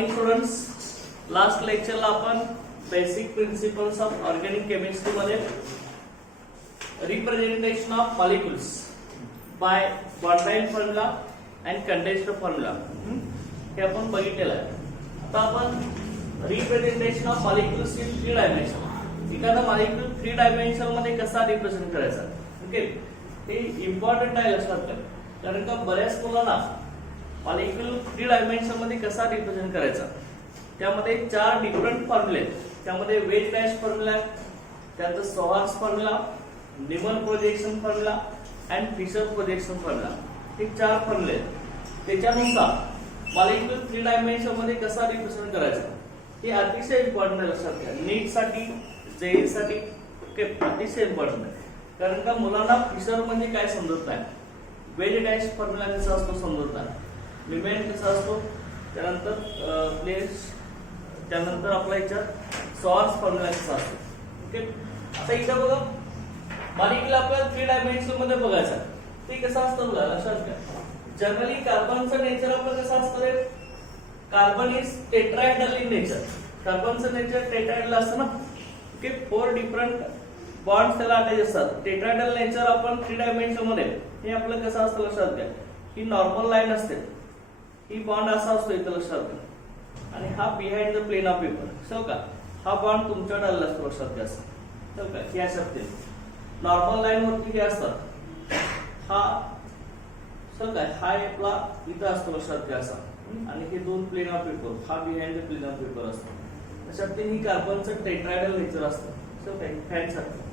Morning students. Last लेक्चरला आपण basic principles of organic chemistry मध्ये representation of molecules by bond line formula and condensed formula हे आपण बघितलेलं आहे. आता आपण representation of molecules in 3 dimension. एखादा मॉलिक्यूल 3 डायमेन्शन मध्ये कसा रिप्रेझेंट करायचा. ओके, हे इम्पॉर्टंट आहे लक्षात घ्या, कारण का बऱ्याच मुलांना मॉलिक्यूल 3 डायमेन्शन मध्ये कसा रिप्रेझेंट करायचा त्यामध्ये 4 डिफरंट फॉर्म्युले आहेत. त्यामध्ये वेज डॅश फॉर्म्युला, त्यानंतर sawhorse formula, Newman projection formula and Fischer projection formula, हे 4 फॉर्म्युले आहेत. त्याच्यानुसार मॉलिक्यूल 3 डायमेन्शन मध्ये कसा रिप्रेझेंट करायचा हे अतिशय इम्पॉर्टंट आहे. लक्षात घ्या, नीट साठी, जेई साठी ओके अतिशय इम्पॉर्टंट आहे. कारण का मुलांना फिशर म्हणजे काय समजत नाही, वेज डॅश फॉर्म्युला कसा असतो समजत नाही, लिमेंट कसा असतो, त्यानंतर प्लेस, त्यानंतर आपला याच्यात सॉर्स फॉर्म्युला कसा असतो. ओके, आता इथं बघा मॉलिक्यूल आपल्याला 3 डायमेन्शन मध्ये बघायचा, ते कसं असतं बघा लक्षात घ्या. जनरली कार्बनचं नेचर आपलं कसं असतं रे, carbon is tetrahedral in nature. कार्बनचं नेचर टेट्राहेड्रल असतं ना. ओके, 4 डिफरंट बॉन्ड्स त्याला अटॅच असतात. टेट्राहेड्रल नेचर आपण 3 डायमेन्शन मध्ये हे आपलं कसं असतं लक्षात घ्या. ही नॉर्मल लाईन असते, ही बॉन्ड असा असतो इथं लक्षात घ्या, आणि हा behind the plane of paper. So का हा बॉन्ड तुमच्याकडे आलेला असतो लक्षात घ्या. सो का हे असते नॉर्मल लाईन वरती हे असतात. हा सो काय हा आपला इथं असतो लक्षात घ्या असा, आणि हे 2 प्लेन ऑफ पेपर, हा behind the plane of paper असतो. लक्षात घ्या, ही कार्बनचं टेट्राहेड्रल नेचर असतं. सो काय फॅन सारखं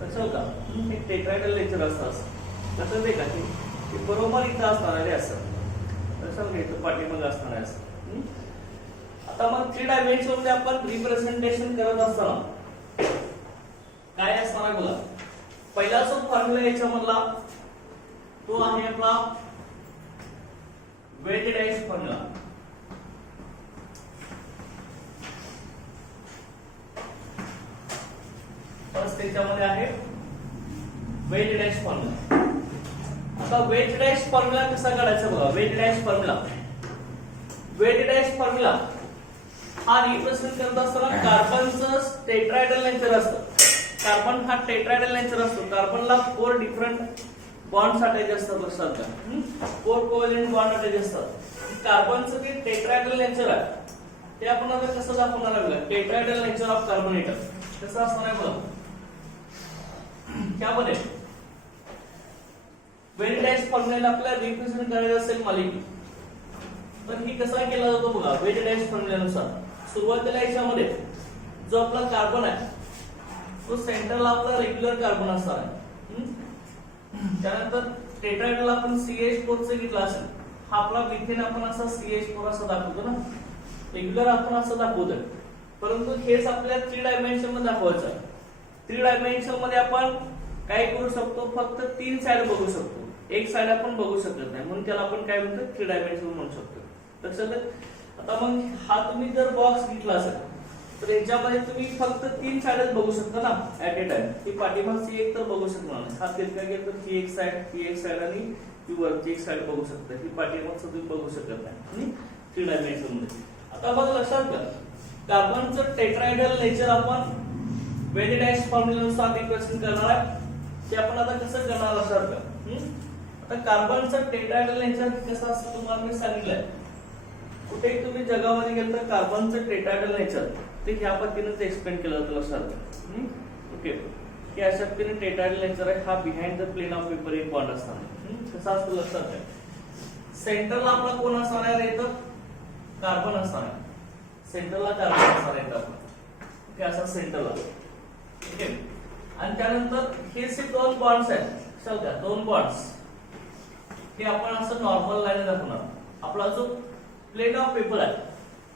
कसं का हे टेट्राहेड्रल नेचर असतं. कसं ते का ते बरोबर इथं असणार आहे असं, कसं घ्यायचं पाठीमागे असणार आहे असं. आता मग 3 डायमेन्शन मध्ये आपण रिप्रेझेंटेशन करत असताना काय असणार आहे बघा. पहिला जो फॉर्म्युला याच्यामधला तो आहे आपला वेज डॅश फॉर्म्युला. फर्स्ट त्याच्यामध्ये आहे वेज डॅश फॉर्म्युला. आता वेज डॅश फॉर्म्युला कसा काढायचा बघा. Veg dash formula, veg dash formula हा रिप्रेझेंट करत असताना कार्बनचं टेट्राहेड्रल नेचर असतं. कार्बन हा टेट्राहेड्रल नेचर असतो. कार्बनला 4 डिफरंट बॉन्ड्स अटॅच असतात लक्षात घ्या. 4 कोव्हॅलेंट बॉन्ड अटॅच असतात. कार्बनचं जे टेट्राहेड्रल नेचर आहे ते आपण आता कसं दाखवणार आहे बघा. Tetrahedral nature of carbon atom कसं असणार आहे बघा. त्यामध्ये वेज डॅश फॉर्म्युला आपल्याला रिप्रेझेंट करायचं असेल मॉलिक्यूल, तर ही कसा केला जातो बघा. वेज डॅश फॉर्म्युल्यानुसार सुरुवातीला याच्यामध्ये जो आपला कार्बन आहे तो सेंटरला आपला रेग्युलर कार्बन असणार आहे. त्यानंतर टेट्राहेड्रल आपण CH4 चे घेतला असेल, हा आपला मिथेन आपण असा CH4 असं दाखवतो ना, रेग्युलर आपण असं दाखवतो. परंतु हेच आपल्याला 3 डायमेन्शन मध्ये दाखवायचं आहे. 3 डायमेन्शन मध्ये आपण काय करू शकतो, फक्त 3 साइड बघू शकतो, एक साइड आपण बघू शकत नाही, म्हणून त्याला आपण काय म्हणतो 3 डायमेन्शन म्हणू शकतो. लक्षात. आता मग हा तुम्ही जर बॉक्स घेतला असेल तर याच्यामध्ये तुम्ही फक्त 3 साइडच बघू शकता ना ऍट ए टाइम. ही पाठीमागची एक तर बघू शकणार नाही, हा तिरका गेला तर ही एक साइड आणि ही वरची एक साइड बघू शकता. ही पाठीमागचं तुम्ही बघू शकत नाही 3 डायमेन्शन मध्ये. आता बघा लक्षात घ्या, कार्बनचं टेट्राहेड्रल नेचर आपण वेज डॅश फॉर्म्युल्यानुसार रिप्रेझेंट करणार आहे. ते आपण आता कसं करणार लक्षात घ्या. आता कार्बनचं टेट्राहेड्रल नेचर कसं असतं तुम्हाला मी सांगितलंय. कुठेही तुम्ही जगामध्ये गेलं तर कार्बनचं टेट्राहेड्रल नेचर ते ह्या पद्धतीने एक्सप्लेन केलं जातं लक्षात घ्या. ओके, हे अशा पद्धतीने टेट्राहेड्रल नेचर आहे. हा behind the plane of paper एक बॉन्ड असणार. कसं असतं लक्षात घ्या. सेंटरला आपला कोण असणार आहे इथं, कार्बन असणार आहे. सेंटरला कार्बन असणार आहे आपण. ओके, असा सेंटरला. ओके, आणि त्यानंतर हे जे 2 बॉन्ड्स आहेत चल का 2 बॉन्ड्स हे आपण असं नॉर्मल लाईन दाखवणार. आपला जो प्लेन ऑफ पेपर आहे,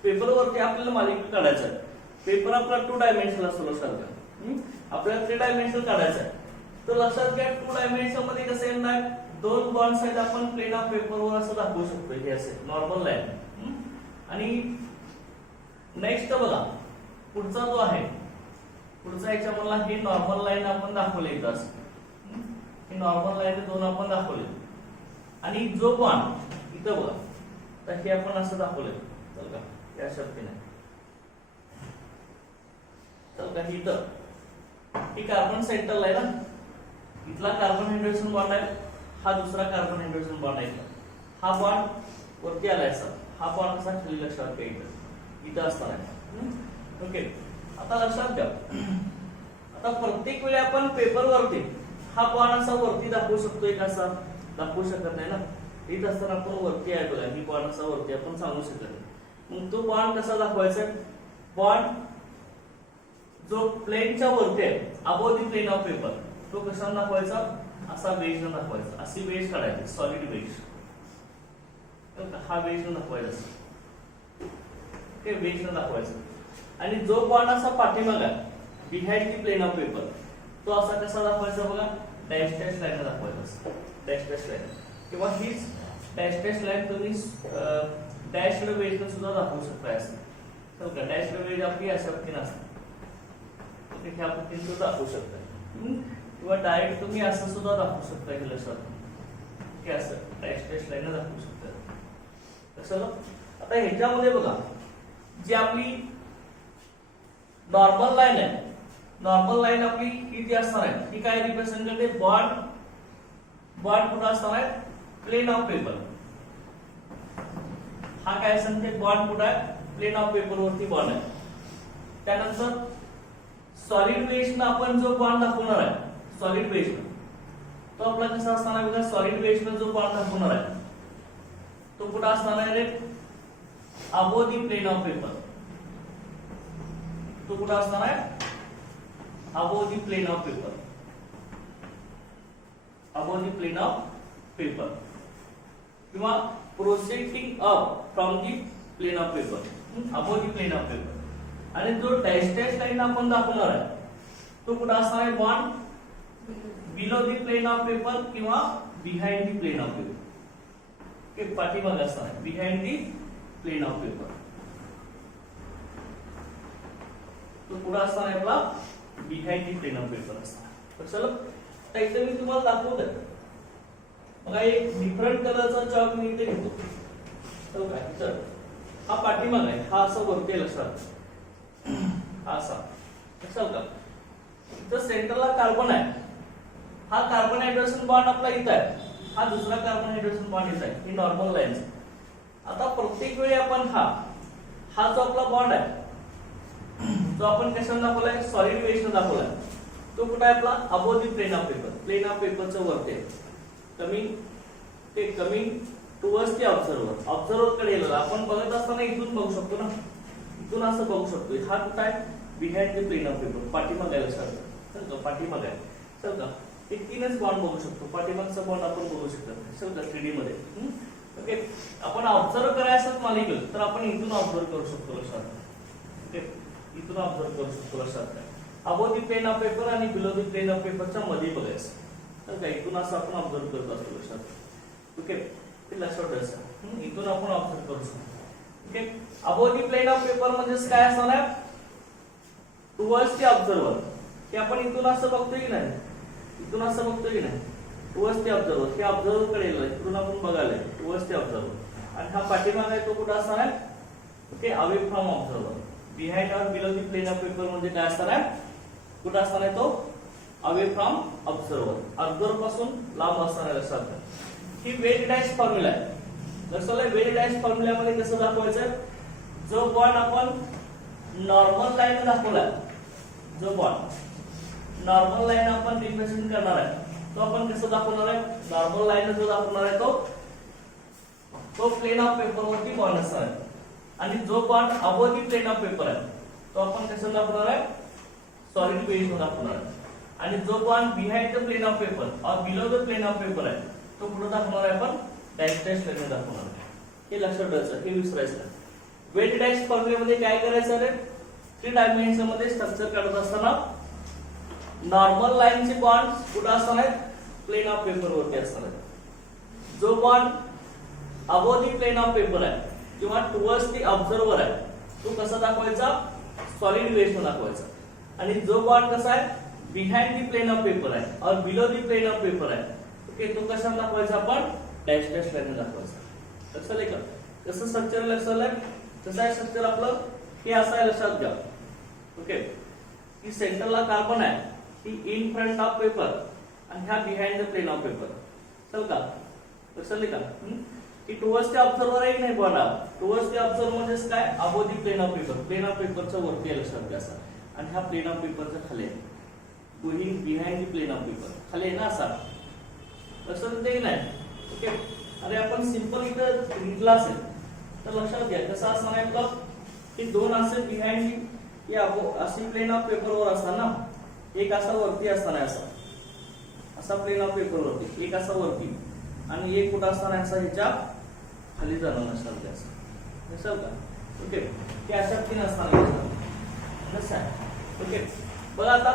पेपरवरती आपल्याला मॉलिक्यूल काढायचं आहे. पेपर आपला 2 डायमेन्शन असतो लक्षात घ्या. आपल्याला 3 डायमेन्शन काढायचं आहे. तर लक्षात घ्या 2 डायमेन्शन मध्ये कसं येणार, 2 बॉन्ड्स आहेत आपण प्लेन ऑफ पेपरवर असं दाखवू शकतो. हे असे नॉर्मल लाईन. आणि नेक्स्ट बघा पुढचा जो आहे, पुढचा याच्यामधला हे नॉर्मल लाईन आपण दाखवले इथं असं. हे नॉर्मल लाईन 2 आपण दाखवले. आणि जो बॉन्ड इथं बघा तर हे आपण असं दाखवलंय चल का या शक्तीने. तर काही इथं ही कार्बन सेंटरला आहे ना, इथला कार्बन हायड्रोजन बॉन्ड आहे, हा दुसरा कार्बन हायड्रोजन बॉन्ड आहे. हा बॉन्ड वरती आलाय सर, हा बॉन्ड कसा खाली लक्षात घ्या, इथं असणार आहे. ओके, आता लक्षात घ्या, आता प्रत्येक वेळी आपण पेपर वरती हा बॉन्ड असा वरती दाखवू शकतोय का, असा दाखवू शकत नाही ना. इथ असताना आपण वरती आहे बघा, ही बॉन्ड असा वरती आपण सांगू शकत नाही. मग तो बॉन्ड कसा दाखवायचा, बॉन्ड जो प्लेनच्या वरती आहे, above the plane of paper, तो कसा दाखवायचा, असा वेज न दाखवायचा. अशी वेज काढायची, सॉलिड वेज. हा वेज न दाखवायचा, ते वेज न दाखवायचा. आणि जो बॉन्ड असा पाठीमागा behind the plane of paper, तो असा कसा दाखवायचा बघा, डॅश डॅश लाईन दाखवायचा. डॅश डॅश लाईन किंवा हीच डॅश डॅश लाईन तुम्ही डॅश वेज न सुद्धा दाखवू शकता. असं का डॅश वेज आपली अशा पद्धतीने असते, तिथे आपण तिथे दाखवू शकता. किंवा डायरेक्ट तुम्ही असं सुद्धा दाखवू शकता, हे लक्षात की असं डॅश डॅश लाईन दाखवू शकता. कसं आता ह्याच्यामध्ये बघा, जी आपली नॉर्मल लाईन आहे, नॉर्मल लाईन आपली ही जी असणार आहे, ही काय रिप्रेझेंट करते, बॉन्ड. बॉन्ड कुठं असणार आहे, प्लेन ऑफ पेपर. हा काय सांगते, बॉन्ड कुठं आहे, प्लेन ऑफ पेपर वरती बॉन्ड आहे. त्यानंतर सॉलिड वेज आपण जो बॉन्ड दाखवणार आहे, सॉलिड वेज तो आपला कसा असणार आहे बघा, सॉलिड वेज जो बॉन्ड दाखवणार आहे तो कुठं असणार आहे रे, above the plane of paper. तो कुठं असणार आहे, above the plane of paper. Above the plane of paper किंवा proceeding up from the plane of paper, above the plane of paper. आणि जो डॅश डॅश लाईन आपण दाखवणार आहे तो कुठं असणार आहे, bond below the plane of paper किंवा behind the plane of paper. हे पाठीमागे असणार आहे, behind the plane of paper. तो कुठं असणार आहे आपला, behind the plane of paper असणार. तर चला आता इथे मी तुम्हाला दाखवतोय बघा, एक डिफरंट कलरचा चॉक मी इथे घेतो. तर काय, तर हा पाठीमाग आहे, हा असं वरती लक्षात, हा असा लक्षात का. इथं सेंटरला कार्बन आहे, हा कार्बन हायड्रोजन बॉन्ड आपला इथं आहे, हा दुसरा कार्बन हायड्रोजन बॉन्ड इथं आहे. ही नॉर्मल लाईन. आता प्रत्येक वेळी आपण हा जो आपला बॉन्ड आहे, जो आपण कशाने दाखवलाय, सॉलिड वेज ने दाखवलाय, तो कुठे आहे आपला, above the plane of paper. Plane of पेपरच्या वरती आहे. Coming towards the observer. Observer कडे येईल, आपण बघत असताना इथून बघू शकतो ना, इथून असं बघू शकतो. हा कुठे आहे, behind the plane of paper, पाठीमागे लक्षात, पाठीमागे आहे. चल का, एक तीनच बॉन्ड बघू शकतो, पाठीमागचा बॉन्ड आपण बघू शकतो. चल का, 3D मध्ये. ओके, आपण ऑब्झर्व करायचं मॉलिक्यूल, तर आपण इथून ऑब्झर्व करू शकतो लक्षात. ओके, इथून ऑब्झर्व करू शकतो लक्षात. Above the plane of paper आणि बिलो द प्लेन ऑफ पेपरच्या मध्ये बघायचं. तर का, इथून असं आपण ऑब्झर्व करत असतो लक्षात. ओके, ते लक्षात ठेवायचं, इथून आपण ऑब्झर्व करू शकतो. Okay, above the plane of paper म्हणजे काय असणार आहे, टुवर्ड्स द ऑब्झर्वर. की आपण इथून असं बघतोय की नाही, इथून असं बघतोय की नाही, टुवर्ड्स द ऑब्झर्वर. हे ऑब्झर्वर कडे येईल, इथून आपण बघायला टुवर्ड्स द ऑब्झर्वर. आणि हा पाठीमाग आहे तो कुठं असणार आहे, okay, away from observer. Behind or below the plane of paper म्हणजे काय असणार आहे, कुठं असणार आहे तो, अवे फ्रॉम ऑब्झर्वर. ऑब्झर्वर पासून लांब असणार आहे लक्षात. ही वेज डॅश फॉर्म्युला आहे. लक्षात, वेज डॅश फॉर्म्युल्यामध्ये कसं दाखवायचं, जो बॉन्ड आपण नॉर्मल लाईन दाखवलाय, जो बॉन्ड नॉर्मल लाईन आपण रिप्रेझेंट करणार आहे, तो आपण कसं दाखवणार आहे, नॉर्मल लाईन जो दाखवणार आहे तो प्लेन ऑफ पेपर वरती बॉन्ड असणार आहे. आणि जो bond above the plane of paper आहे तो आपण कसं दाखवणार आहे, सॉलिड वेज मध्ये दाखवणार आहे. आणि जो bond behind the plane of paper और below the plane of paper आहे तो कुठं दाखवणार आहे, आपण डॅश डॅश लाईन दाखवणार आहे. हे लक्षात ठेवायचं, हे विसरायचं. वेट डॅश फॉर्म्युलेमध्ये काय करायचं रे, 3 डायमेन्शन मध्ये स्ट्रक्चर काढत असताना नॉर्मल लाईनचे बॉन्ड कुठं असणार आहेत, प्लेन ऑफ पेपर वरती असणार आहेत. जो bond above the plane of paper आहे किंवा टुवर्ड्स द ऑब्झर्वर आहे तो कसा दाखवायचा, सॉलिड वेज मध्ये दाखवायचा. आणि जो बॉन्ड कसा आहे, behind the plane of paper आहे और below the plane of paper आहे, ओके, तो कसा दाखवायचा, आपण डॅश डॅश लाईन दाखवायचा. लक्षात आलं का, कसं स्ट्रक्चर लक्षात आलं. कसं आहे स्ट्रक्चर आपलं हे असं आहे लक्षात घ्या. ओके, की सेंटरला कार्बन आहे, ही इन फ्रंट ऑफ पेपर आणि ह्या behind the plane of paper. चल का लक्षात का की टुवर्ड्स द ऑब्झर्वर आहे नाही बॉन्ड टुवर्ड्स द ऑब्झर्वर म्हणजे काय above the plane of paper. Plane of पेपरच्या वरती आहे लक्षात घ्या असा आणि ह्या प्लेन ऑफ पेपरच्या खाली आहे. Going behind the plane of paper खाली आहे ना असा लक्षात येते नाही. ओके, अरे आपण सिंपल इथं लिहिला असेल तर लक्षात घ्या कसं असणार आहे आपलं की दोन असे बिहाइंड या अशी प्लेन ऑफ पेपरवर असतात ना. एक असा वरती असताना असा प्लेन ऑफ पेपर वरती, एक असा वरती आणि एक कुठं असताना असा ह्याच्या खाली जाणार लक्षात घ्या लक्षात का. ओके, ते अशा तीन असताना ओके. बघा आता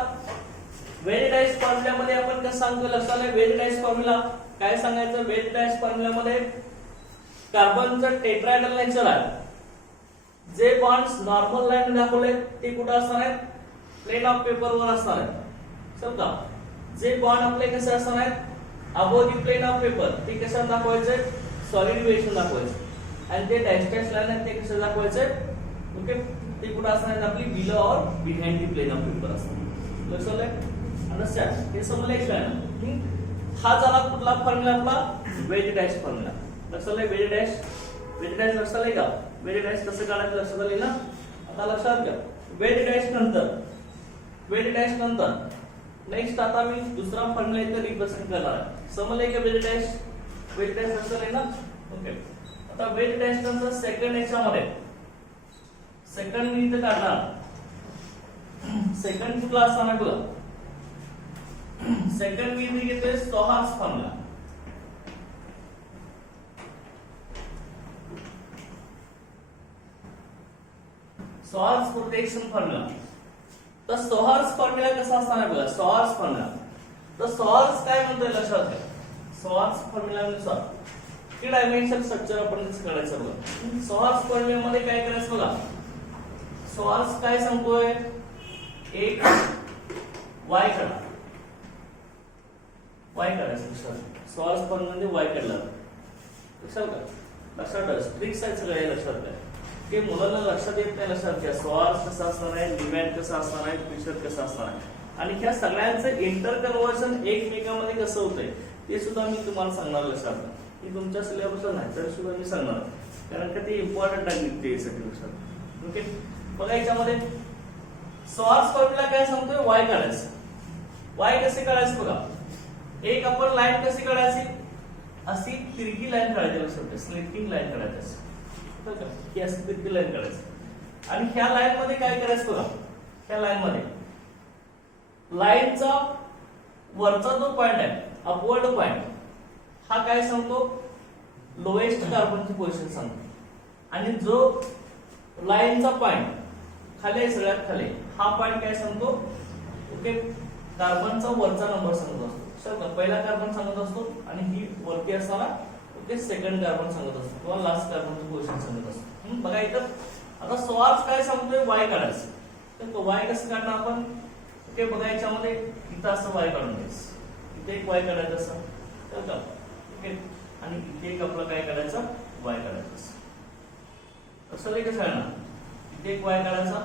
वेज डायस फॉर्म्युल्यामध्ये आपण कसं सांगतो लक्षात आहे. वेज डायस फॉर्म्युला काय सांगायचं. वेज डायस फॉर्म्युल्यामध्ये कार्बनचं टेट्राहेड्रल नेचर आहे. जे बॉन्ड्स नॉर्मल लाईन दाखवले ते कुठं असणार आहेत प्लेन ऑफ पेपर वर असणार आहेत समजा. जे बॉन्ड आपले कसे असणार आहेत above the plane of paper ते कशात दाखवायचे सॉलिड वेशन दाखवायचे आणि ते डॅश डॅश लाईन आहेत ते कसे दाखवायचे. ओके, ते कुठं असणार आहेत आपली बिलो और behind the plane of paper असणार. लक्षात आहे अंडरस्टँड हे समजलं एक लाईन. हा झाला कुठला फॉर्म्युला आपला वेज डॅश फॉर्म्युला. लक्षात आहे वेज डॅश लक्षात आहे का. वेज डॅश कसं काढायचं लक्षात आले ना. आता लक्षात घ्या वेज डॅश नंतर नेक्स्ट आता मी दुसरा फॉर्म्युला इथे रिप्रेझेंट करणार आहे. समजले का वेज डॅश लक्षात आहे ना. ओके, आता वेज डॅश नंतर सेकंड याच्यामध्ये सेकंड मी इथे काढणार. सेकंड कुठला असणार बघा. सेकंड मी इथे घेतोय sawhorse formula. Sawhorse projection formula. तर स्टोहार्स फॉर्म्युला कसा असणार बघा. स्टोहार्स फॉर्म्युला तर स्टोहार्स काय म्हणतोय लक्षात घ्या. स्टोहार्स फॉर्म्युलानुसार थ्री डायमेन्शनल स्ट्रक्चर आपण कसं काढायचं बघा. स्टोहार्स फॉर्म्युल्यामध्ये काय करायचं बघा. स्टोहार्स काय सांगतोय एक वाय काढा. वाय काढायचं लक्षात. स्टोहार्स फॉर्म्युल्यामध्ये वाय काढला लक्षात का. लक्षात ट्रिक्स आहेत सगळ्या लक्षात घ्या. की मुलांना लक्षात येत नाही लक्षात घ्या. स्टोहार्स कसा असणार आहे, लिमॅट कसा असणार आहे, फिशर कसं असणार आहे आणि ह्या सगळ्यांचं इंटर कन्व्हर्शन एकमेकांमध्ये कसं होतंय ते सुद्धा मी तुम्हाला सांगणार लक्षात. हे तुमच्या सिलेबसला नाही तरी सुद्धा मी सांगणार कारण का ते इम्पॉर्टंट आहे ते यासाठी लक्षात. ओके, बघा याच्यामध्ये स्टोहार्स फॉर्म्युला काय सांगतोय वाय काढायचं. वाय कसे काढायचं बघा. एक आपण लाईन कशी काढायची अशी तिरकी लाईन काढायची लक्षात. स्लिटिंग लाईन काढायची की अशी तिरकी लाईन काढायची आणि ह्या लाईन मध्ये काय करायचं बघा. ह्या लाईन मध्ये लाईनचा वरचा जो पॉइंट आहे अपवर्ड पॉइंट हा काय सांगतो लोएस्ट कार्बनची पोझिशन सांगतो आणि जो लाईनचा पॉइंट खाली आहे सगळ्यात खाली हा पॉइंट काय सांगतो ओके कार्बनचा वरचा नंबर सांगत असतो. पहिला कार्बन सांगत असतो आणि ही वरती असताना ओके सेकंड कार्बन सांगत असतो किंवा लास्ट कार्बनची पोझिशन सांगत असतो. बघा इथं आता स्टोहार्स काय सांगतोय वाय काढायचं. तर तो वाय कसं काढणार आपण ओके बघा याच्यामध्ये इथं असं वाय काढून द्यायचं. इथे एक वाय काढायचं असं तर का ओके आणि इथे एक आपलं काय काढायचं वाय काढायचं असं असं नाही कसं ना. इथे एक वाय काढायचा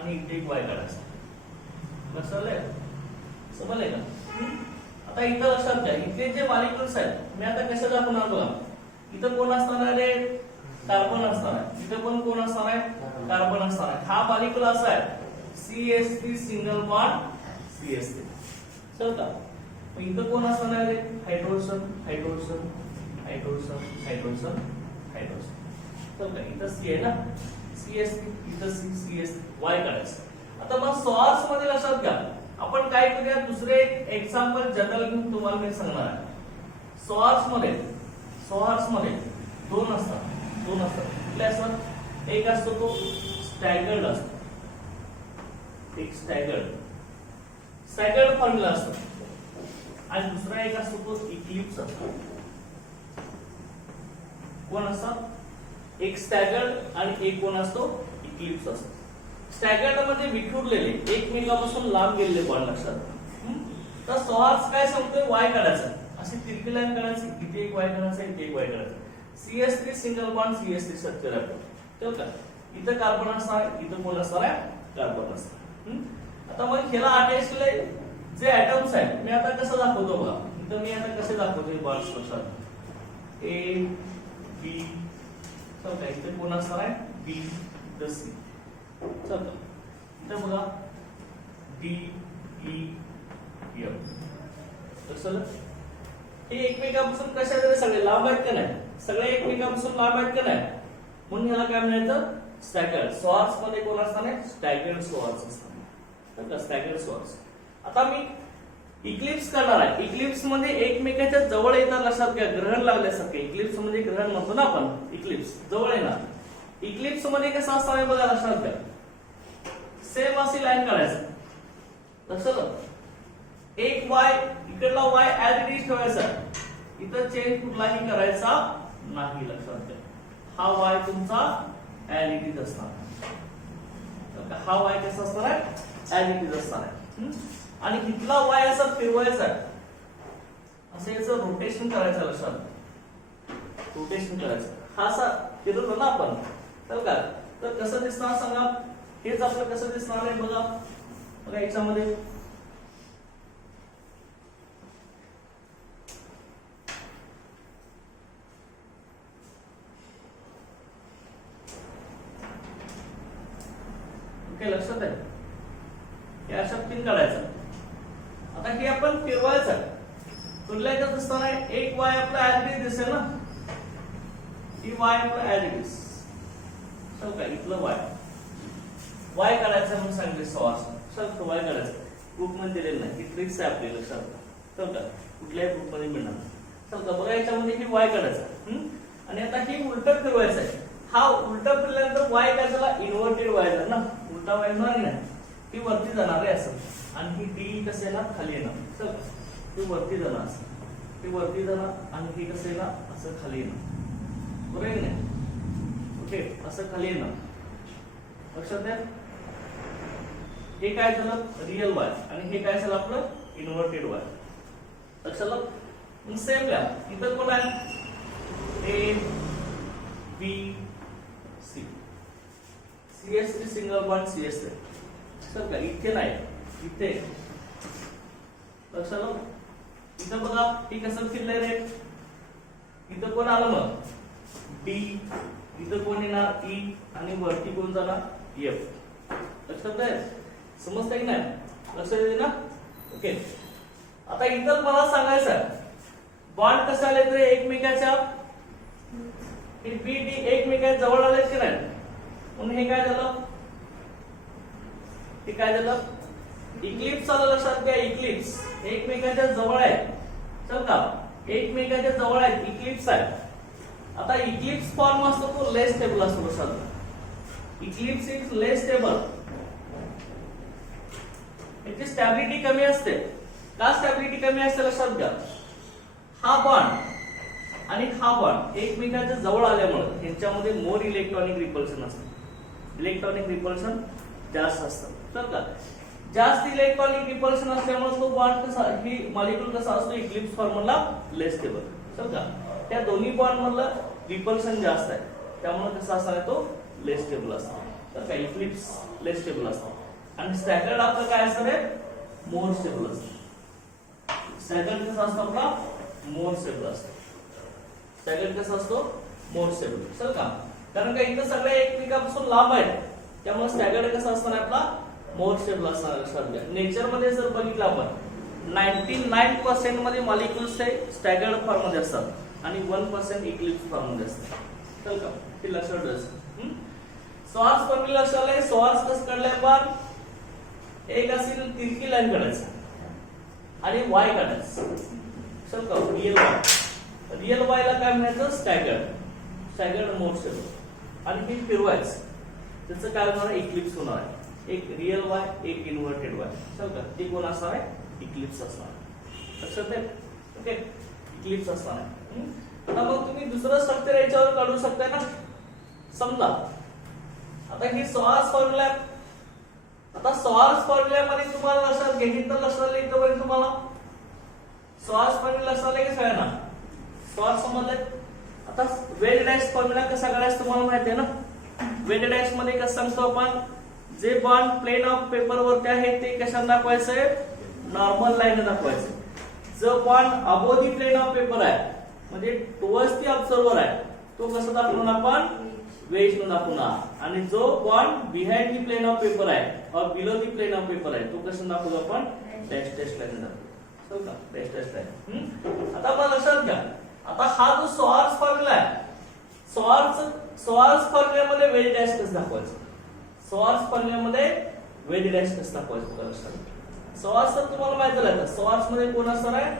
आणि इथे एक वाय काढायचा. लक्षात आलंय समजलंय का. आता इथं लक्षात घ्या इथे जे मॉलिक्युल्स आहेत मी आता कसं दाखवणार बघा. इथं कोण असणार आहे कार्बन असणार आहे. इथं पण कोण असणार आहे कार्बन असणार आहे. हा मॉलिक्युल असा आहे CH3 सिंगल बॉन्ड CH3 चल का. इथं कोण असणार आहे hydrogen hydrogen hydrogen hydrogen hydrogen चल का. इथं C आहे ना CH3 इथं CH3 Y काढायचं. आता मग स्टोहार्स मध्ये लक्षात घ्या आपण काय करूया दुसरे एक्झाम्पल जनरल घेऊन तुम्हाला मी सांगणार आहे. स्टोहार्स मध्ये दोन असतात कुठले असतात. एक असतो तो स्टॅगर्ड असतो. एक स्टॅगर्ड फॉर्म्युला असतो आणि दुसरा एक असतो तो इक्लिप्स असतो. कोण असतात एक स्टॅगर्ड आणि एक कोण असतो इक्लिप्स असतो. स्टॅगर्ड मध्ये विखुरलेले एकमेकांपासून लांब गेलेले बॉन्ड लक्षात. तर स्टोहार्स काय सांगतोय वाय काढायचं अशी तिरकी लाईन काढायची. इथे एक वाय काढायचा इथे एक वाय काढायचा. CH3 single bond CH3 structure आहे तर का इथं कार्बन असणार आहे, इथं कोण असणार आहे, कार्बन असणार. आता मग ह्याला अटॅच केले जे ऍटम्स आहेत, मी आता कसं दाखवतो बघा. इथं मी आता कसे दाखवतो बॉन्ड्स लक्षात. ए बी चल इथे कोण असणार आहे, बी द सी. चल इथं बघा डी ई एफ. कसं हे एकमेकांपासून कशाद्वारे सगळे लांब आहेत का नाही, सगळे एकमेकांपासून लांब आहेत का नाही, म्हणून ह्याला काय म्हणायचं, स्टॅगर्ड. स्वार्ट्स मध्ये कोण असणार आहे, स्टॅगर्ड स्वार्ट्स असणार, तर स्टॅगर्ड स्वार्ट्स. आता मी इक्लिप्स करणार आहे. इक्लिप्स मध्ये एकमेकाच्या जवळ येणार, लक्षात घ्या, ग्रहण लागल्यासारखे. इक्लिप्स म्हणजे ग्रहण म्हणतो ना आपण, इक्लिप्स जवळ येणार. इक्लिप्स मध्ये कसं असणार आहे बघा, लक्षात घ्या, सेम अशी लाईन काढायचं. लक्षात एक वाय इकडला वाय ऍज इट इज ठेवायचा, इथं चेंज कुठलाही करायचा नाही. लक्षात घ्या, हा वाय तुमचा ऍज इट इज असणार. हा वाय कसा असणार आहे, ऍज इट इज असणार आहे. आणि इथला वाय असा फिरवायचा आहे, असं याचं रोटेशन करायचं. लक्षात रोटेशन करायचं, हा असा फिरवतो ना आपण, तर कसं दिसणार सांगा, हेच आपलं कसं दिसणार आहे बघा. बघा याच्यामध्ये लक्षात आहे, हे अशा पिन काढायचं. आता हे आपण फिरवायचं, फिरल्याचं दिसणार आहे. एक वाय आपला ऍज इट इज दिसेल ना, ही वाय आपला ऍज इट इज. चल का इथलं वाय काढायचं म्हणून सांगितले सवास. चल वाय काढायचं, ग्रुप मध्ये दिलेलं नाही, ही ट्रिक्स आहे आपली, लक्षात. चल का कुठल्याही ग्रुप मध्ये मिळणार. चल का बघा याच्यामध्ये ही वाय काढायचं, आणि आता ही उलट फिरवायचं आहे. हा उलटा फिरल्यानंतर वाय काय झाला, इन्व्हर्टेड वाय झाला ना, उलटा वाय येणार नाही, ती वरती जाणार आहे असं. आणि ही डी कसं येणार, खाली येणार. चल ती वरती जाणार असं, ती वरती जाणार, आणि ही कसं येणार, असं खाली येणार. बरोबर आहे नाही, ओके, असं खाली येणार. लक्षात द्या, हे काय झालं, रिअल वाय, आणि हे काय झालं आपलं, इन्व्हर्टेड वाय. लक्षात सेम घ्या. इथं कोण आहे, A B C. CS3 single bond CS3. Sir का इथे नाही, इथे. लक्षात इथं बघा, ही कसं फिरलंय रे, इथं कोण आलं मग, डी, इथं कोण येणार, ई, आणि वरती कोण जाणार, एफ. लक्षात आहे, समजतंय की नाही, लक्षात येते ना, ओके. आता इथं मला सांगायचं, बॉन्ड कसे आले तर एकमेकाच्या, बी डी एकमेकाच्या जवळ आले की नाही, म्हणून हे काय झालं, हे काय झालं, इक्लिप्स आलं. लक्षात घ्या, इक्लिप्स एकमेकाच्या जवळ आहे. चल का एकमेकाच्या जवळ आहेत, इक्लिप्स आहे. आता इक्लिप्स फॉर्म असतो तो लेस स्टेबल असतो. लक्षात, इक्लिप्स इज लेस स्टेबल, याची स्टॅबिलिटी कमी असते. का स्टॅबिलिटी कमी असते, लक्षात घ्या, हा बॉन्ड आणि हा बॉन्ड एकमेकाच्या जवळ आल्यामुळे यांच्यामध्ये मोर इलेक्ट्रॉनिक रिपल्शन असतं. इलेक्ट्रॉनिक रिपल्शन जास्त असतं. तर का जास्त इलेक्ट्रॉनिक रिपल्शन असल्यामुळे तो बॉन्ड कसा, ही मॉलिक्यूल कसा असतो, इक्लिप्स फॉर्मला लेस स्टेबल. तर का त्या दोन्ही बॉन्ड मधलं रिपल्शन जास्त आहे, त्यामुळे कसा असणार तो लेस स्टेबल असतो. तर का इक्लिप्स लेस स्टेबल असतो, आणि स्टॅगर्ड आपलं काय असणार आहे, मोर स्टेबल असतं. स्टॅगर्ड कसा असतो आपला, मोर स्टेबल असतो. स्टॅगर्ड कसा असतो, मोर स्टेबल. चल का कारण का इथं सगळे एकमेकांपासून लांब आहेत, त्यामुळे स्टॅगर्ड कसा असणार आपला, मोर स्टेबल असणार. लक्षात घ्या, नेचर मध्ये जर बघितलं आपण 99% मध्ये मॉलिक्युल्स हे स्टॅगर्ड फॉर्म मध्ये असतात आणि 1% इक्लिप्स फॉर्म मध्ये असतात. चल का ते लक्षात ठेवायचं. स्वार्ट्स फॉर्म्युला लक्षात आलाय. स्वार्ट्स कसं काढलंय आपण, एक असेल तिरकी लाईन काढायचं आणि वाय काढायचं. चल का रिअल वाय, रिअल वाय ला काय म्हणायचं, स्टॅगर्ड, स्टॅगर्ड मोर स्टेबल, आणि हे फिरवायचं, त्याचं काय होणार आहे, इक्लिप्स होणार आहे. एक रिअल वाय, एक इन्व्हर्टेड वाय. चल का ते कोण असणार आहे, इक्लिप्स असणार आहे. लक्षात आहे, ओके, इक्लिप्स असणार आहे. आता मग तुम्ही दुसरं स्ट्रक्चर याच्यावर काढू शकताय ना. समजा आता ही स्वार्ट्स फॉर्म्युला, आता स्वार्ट्स फॉर्म्युल्यामध्ये तुम्हाला लक्षात घ्यायची, तर लक्षात आलं इथं तुम्हाला स्वार्ट्स फॉर्म्युला लक्षात आलं की सगळ्यांना स्वार्ट्स समजलंय. आता वेल डॅश फॉर्म्युला कसा काढायचा तुम्हाला माहिती आहे ना. वेज डॅश मध्ये कसं सांगतो आपण, जे बॉन्ड प्लेन ऑफ पेपर वरती आहे ते कशाने दाखवायचंय, नॉर्मल लाईन दाखवायचं. जो bond above the plane of paper आहे म्हणजे टुवर्ड्स दी ऑब्झर्वर आहे तो कसं दाखवणार आपण, वेज न दाखवणार. आणि जो bond behind the plane of paper आहे और below the plane of paper आहे तो कसं दाखवतो आपण, डॅश डॅश लाईन दाखवतो. हो का, डॅश डॅश लाईन. आता आपण लक्षात घ्या, आता हा जो स्वार्ट्झ फॉर्म्युला आहे, स्वार्ट्झ फॉर्म्युल्यामध्ये वेज डॅश कसं दाखवायचं, स्वार्ट्झ फॉर्म्युल्यामध्ये वेज डॅश कसं दाखवायचं बघा लक्षात. स्वार्ट्झ तर तुम्हाला माहिती आहे, स्वार्ट्झ मध्ये कोण असणार आहे,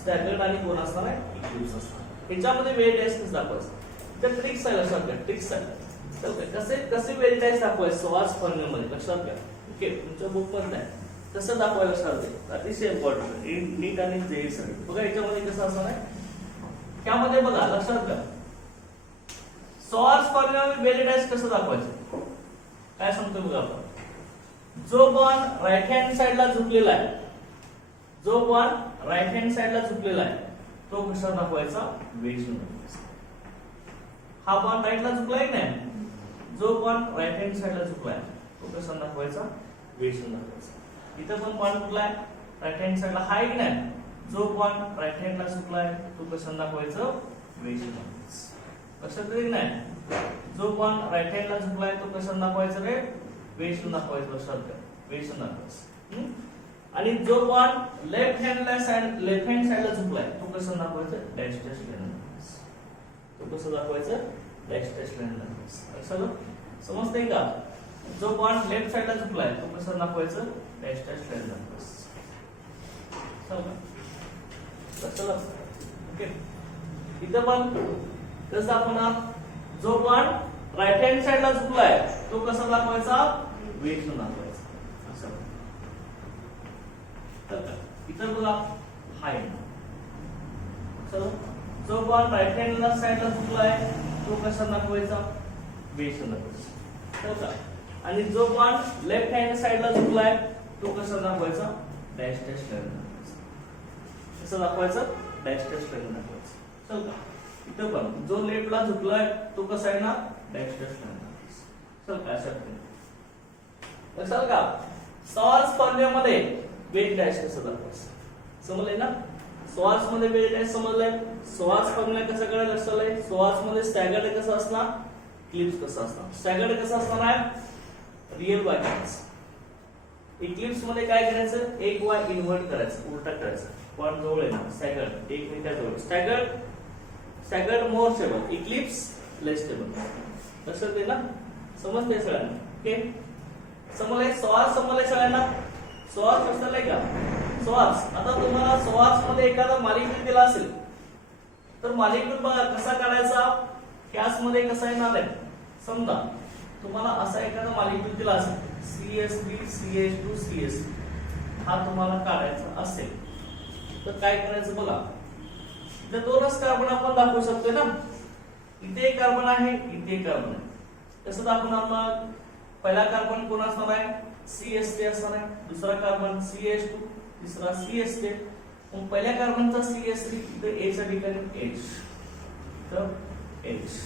स्टॅगर्ड आणि कोण असणार आहे, इक्लिप्स असणार. ह्याच्यामध्ये वेज डॅश कसं दाखवायचं, तर ट्रिक्स आहे लक्षात घ्या, ट्रिक्स आहे. कसे वेज डॅश दाखवायचं स्वार्ट्झ फॉर्म्युल्यामध्ये लक्षात घ्या. ओके, तुमच्या बुक मध्ये आहे कसं दाखवायला लक्षात, अतिशय इम्पॉर्टंट नीट आणि जेई साठी बघा. याच्यामध्ये कसं असणार आहे, त्यामध्ये बघा लक्षात घ्या, स्वार्ट्झ फॉर्म्युल्यामध्ये वेज डॅश कसं दाखवायचं काय सांगतो बघा आपण. जो बॉन्ड राईट हँड साइडला झुकलेला आहे, जो बॉन्ड राईट हँड साइडला झुकलेला आहे तो कसा दाखवायचा, वेज न. हा बॉन्ड राईटला झुकलाय नाही, जो बॉन्ड राईट हँड साइडला झुकलाय तो कसा दाखवायचा, वेज न दाखवायचा. इथं पण बॉन्ड कुठलाय, राईट हँड साइडला हाय की नाही, जो बॉन्ड राईट हँडला झुकलाय तो कसा दाखवायचा, वेज न. लक्षात येईल नाही, जो बॉन्ड राईट हँडला झुकलाय तो कसा दाखवायचा रे, वेज न दाखवायचं. लक्षात घ्या, वेज न दाखवायचं. आणि जो बॉन्ड लेफ्ट हँड साइडला झुकलाय तो कसा दाखवायचा, डॅश डॅश लाईन. तो कसं दाखवायचं, डॅश डॅश लाईन दाखवायचं. लक्षात समजतंय का. जो बॉन्ड लेफ्ट साइडला झुकलाय तो कसं दाखवायचं, डॅश डॅश लाईन दाखवायचं. ओके, इथं पण कसं दाखवणार, जो बॉन्ड राईट हँड साइडला झुकलाय तो कसा दाखवायचा, वेज न दाखवायचा. असं इथं बघा हाय, जो बॉन्ड राईट हँड साइडला झुकलाय तो कसा दाखवायचा, वेज न दाखवायचा. आणि जो बॉन्ड लेफ्ट हँड साइडला झुकलाय तो कसा दाखवायचा, डॅश डॅश लाईन दाखवायचा. कसं दाखवायचं, डॅश डॅश लाईन दाखवायचं. चल का, इथं पण जो लेफ्टला झुकलाय तो कसा आहे ना, डॅश डॅश लाईन दाखवायचा. चल काय अशा लक्षात का. स्वार्ट्झ फॉर्म्युल्यामध्ये वेज डॅश कसं दाखवायचं समजलंय ना. स्वार्ट्झ मध्ये वेज डॅश समजलंय. स्वार्ट्झ फॉर्म्युला कसं करायला लक्षात आलंय. स्वार्ट्झ मध्ये स्टॅगर्ड कसं असणार, इक्लिप्स कसं असणार. स्टॅगर्ड कसं असणार आहे, रियल वाय करायचं. इक्लिप्स मध्ये काय करायचं, एक वाय इन्व्हर्ट करायचं, उलटा करायचं. पण जवळ आहे ना स्टॅगर्ड, एक मिनिटा जवळ. स्टॅगर्ड मोर स्टेबल, इक्लिप्स लेस स्टेबल. लक्षात आहे ना, समजतंय सगळ्यांना. ओके, समजलंय. स्वार्ट्झ समजलंय सगळ्यांना. स्वार्ट्झ असतंय का, स्वार्ट्झ. आता तुम्हाला स्वार्ट्झ मध्ये एखादा मॉलिक्यूल दिला असेल तर मॉलिक्यूल बघा कसा काढायचा, कॅस मध्ये कसा येणार आहे. समजा तुम्हाला असा एखादा मॉलिक्यूल दिला असेल CH3 CH2 CH3, हा तुम्हाला काढायचा असेल तर काय करायचं बघा. इथे दोनच कार्बन आपण दाखवू शकतोय ना. इथे एक कार्बन आहे, इथे एक कार्बन आहे. कसं दाखवणार मग, पहिला कार्बन कोण असणार आहे, CH3 असणार आहे. दुसरा कार्बन CH2, तिसरा CH3. मग पहिल्या कार्बनचा CH3 इथे A च्या ठिकाणी H, तर H.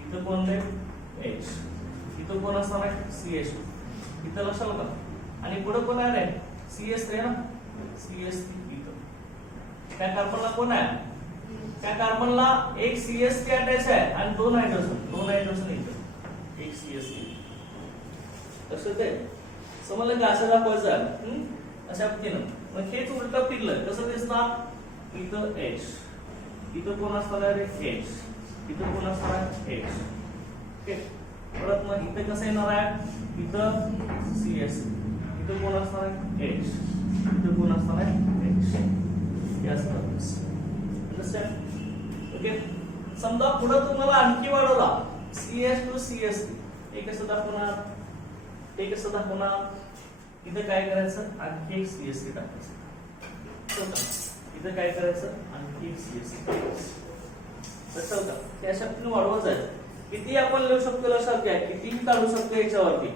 इथं कोण आहे, H. इथं कोण असणार आहे, CH2. इथं लक्षात बघा. आणि पुढे कोण आहे रे, CH3 ना, CH3 इथं. त्या कार्बनला कोण आहे, त्या कार्बनला एक CH3 अटॅच आहे आणि दोन हायड्रोजन इथं, एक CH3. लक्षात आहे, समजलं का. असं दाखवायचं आहे अशा पद्धतीनं. मग हेच उलटं फिरलं कसं दिसणार, इथं H, इथं कोण असणार आहे H, इथं कोण असणार आहे H. ओके, परत मग इथं कसं येणार आहे, इथं CH3, इथं कोण असणार आहे H, इथं कोण असणार आहे H. हे असणार. अंडरस्टँड. ओके, समजा पुढे तुम्हाला आणखी वाढवला CH2 CH3, हे कसं दाखवणार, ते कसं दाखवणार. इथं काय करायचं, आणखी एक CH3 टाकायचं. इथं काय करायचं, आणखी एक CH3 टाकायचं. लक्षात का, त्या शक्तीने वाढवत जायचं. किती आपण लिहू शकतो लक्षात घ्या, कितीही काढू शकतो याच्यावरती.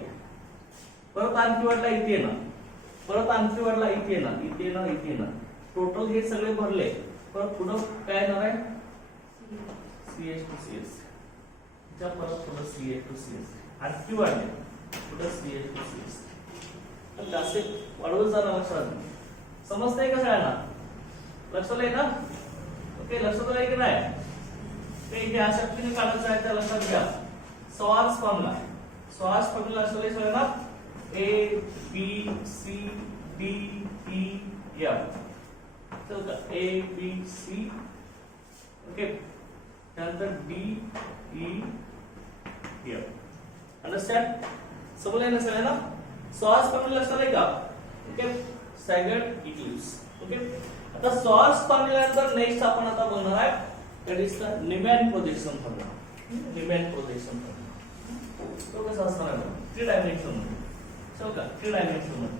परत आणखी वाढला इथे येणार, परत आणखी वाढला इथे येणार, इथे येणार, इथे येणार. टोटल हे सगळे भरले. परत पुढं काय येणार आहे, CH2 CH3. परत पुढं CH2 CH3. आणखी वाढले कुठं CH2CH तर असे वाढवत जाणार लक्षात समजतंय का सगळ्यांना लक्षात आहे ना ओके लक्षात आहे की नाही ते हे अशा पद्धतीने काढायचं आहे त्या लक्षात घ्या स्वार्ट्ज फॉर्म्युला असले सगळ्यांना A B C D E F चल का A B C ओके त्यानंतर D E F अंडरस्टँड समजलंय ना सगळ्यांना स्वार्ट्ज फॉर्म्युला लक्षात आहे का ओके स्टॅगर्ड इक्लिप्स ओके आता स्वार्ट्ज फॉर्म्युला नंतर नेक्स्ट आपण आता बघणार आहे that is the Newman projection formula Newman projection formula तो कसा असणार आहे 3 डायमेन्शन मध्ये चल का 3 डायमेन्शन मध्ये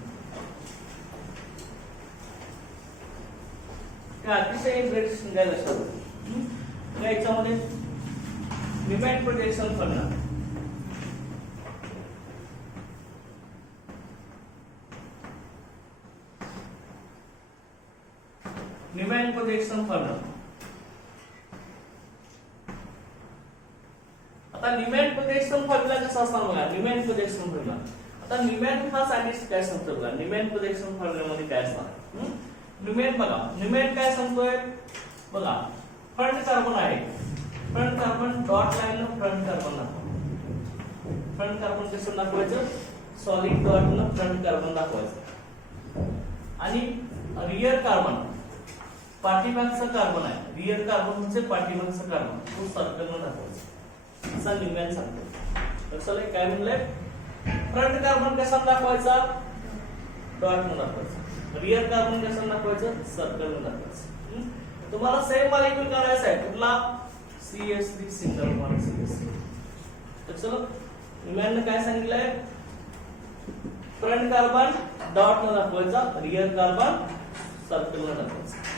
काय अतिशय इंटरेस्टिंग आहे लक्षात याच्यामध्ये Newman projection formula Newman projection formula आता न्यूमॅन प्रोजेक्शन फॉर्म्युला कसा असणार बघा न्यूमॅन प्रोजेक्शन फॉर्म्युला आता न्यूमॅन हा सायंटिस्ट काय सांगतो बघा न्यूमॅन प्रोजेक्शन फॉर्म्युला मध्ये काय असणार न्यूमॅन बघा न्यूमॅन काय सांगतोय बघा फ्रंट कार्बन आहे front carbon dot line front carbon दाखवा फ्रंट कार्बन कसं दाखवायचं सॉलिड डॉट न फ्रंट कार्बन दाखवायचं आणि रियर कार्बन पाठीमागचा कार्बन आहे रियर कार्बन म्हणजे पाठीमागचा कार्बन तो सर्कल न दाखवायचा असा न्यूमॅन सांगतो लक्षात काय म्हणलंय फ्रंट कार्बन कसा दाखवायचा डॉट न दाखवायचा रियर कार्बन कसा दाखवायचं सर्कल न दाखवायचं तुम्हाला सेम मॉलिक्यूल काढायचा आहे कुठला CH3 सिंगल बॉन्ड CH3 तर चलो न्यूमॅन काय सांगितलंय फ्रंट कार्बन डॉट न दाखवायचा रियर कार्बन सर्कल न दाखवायचा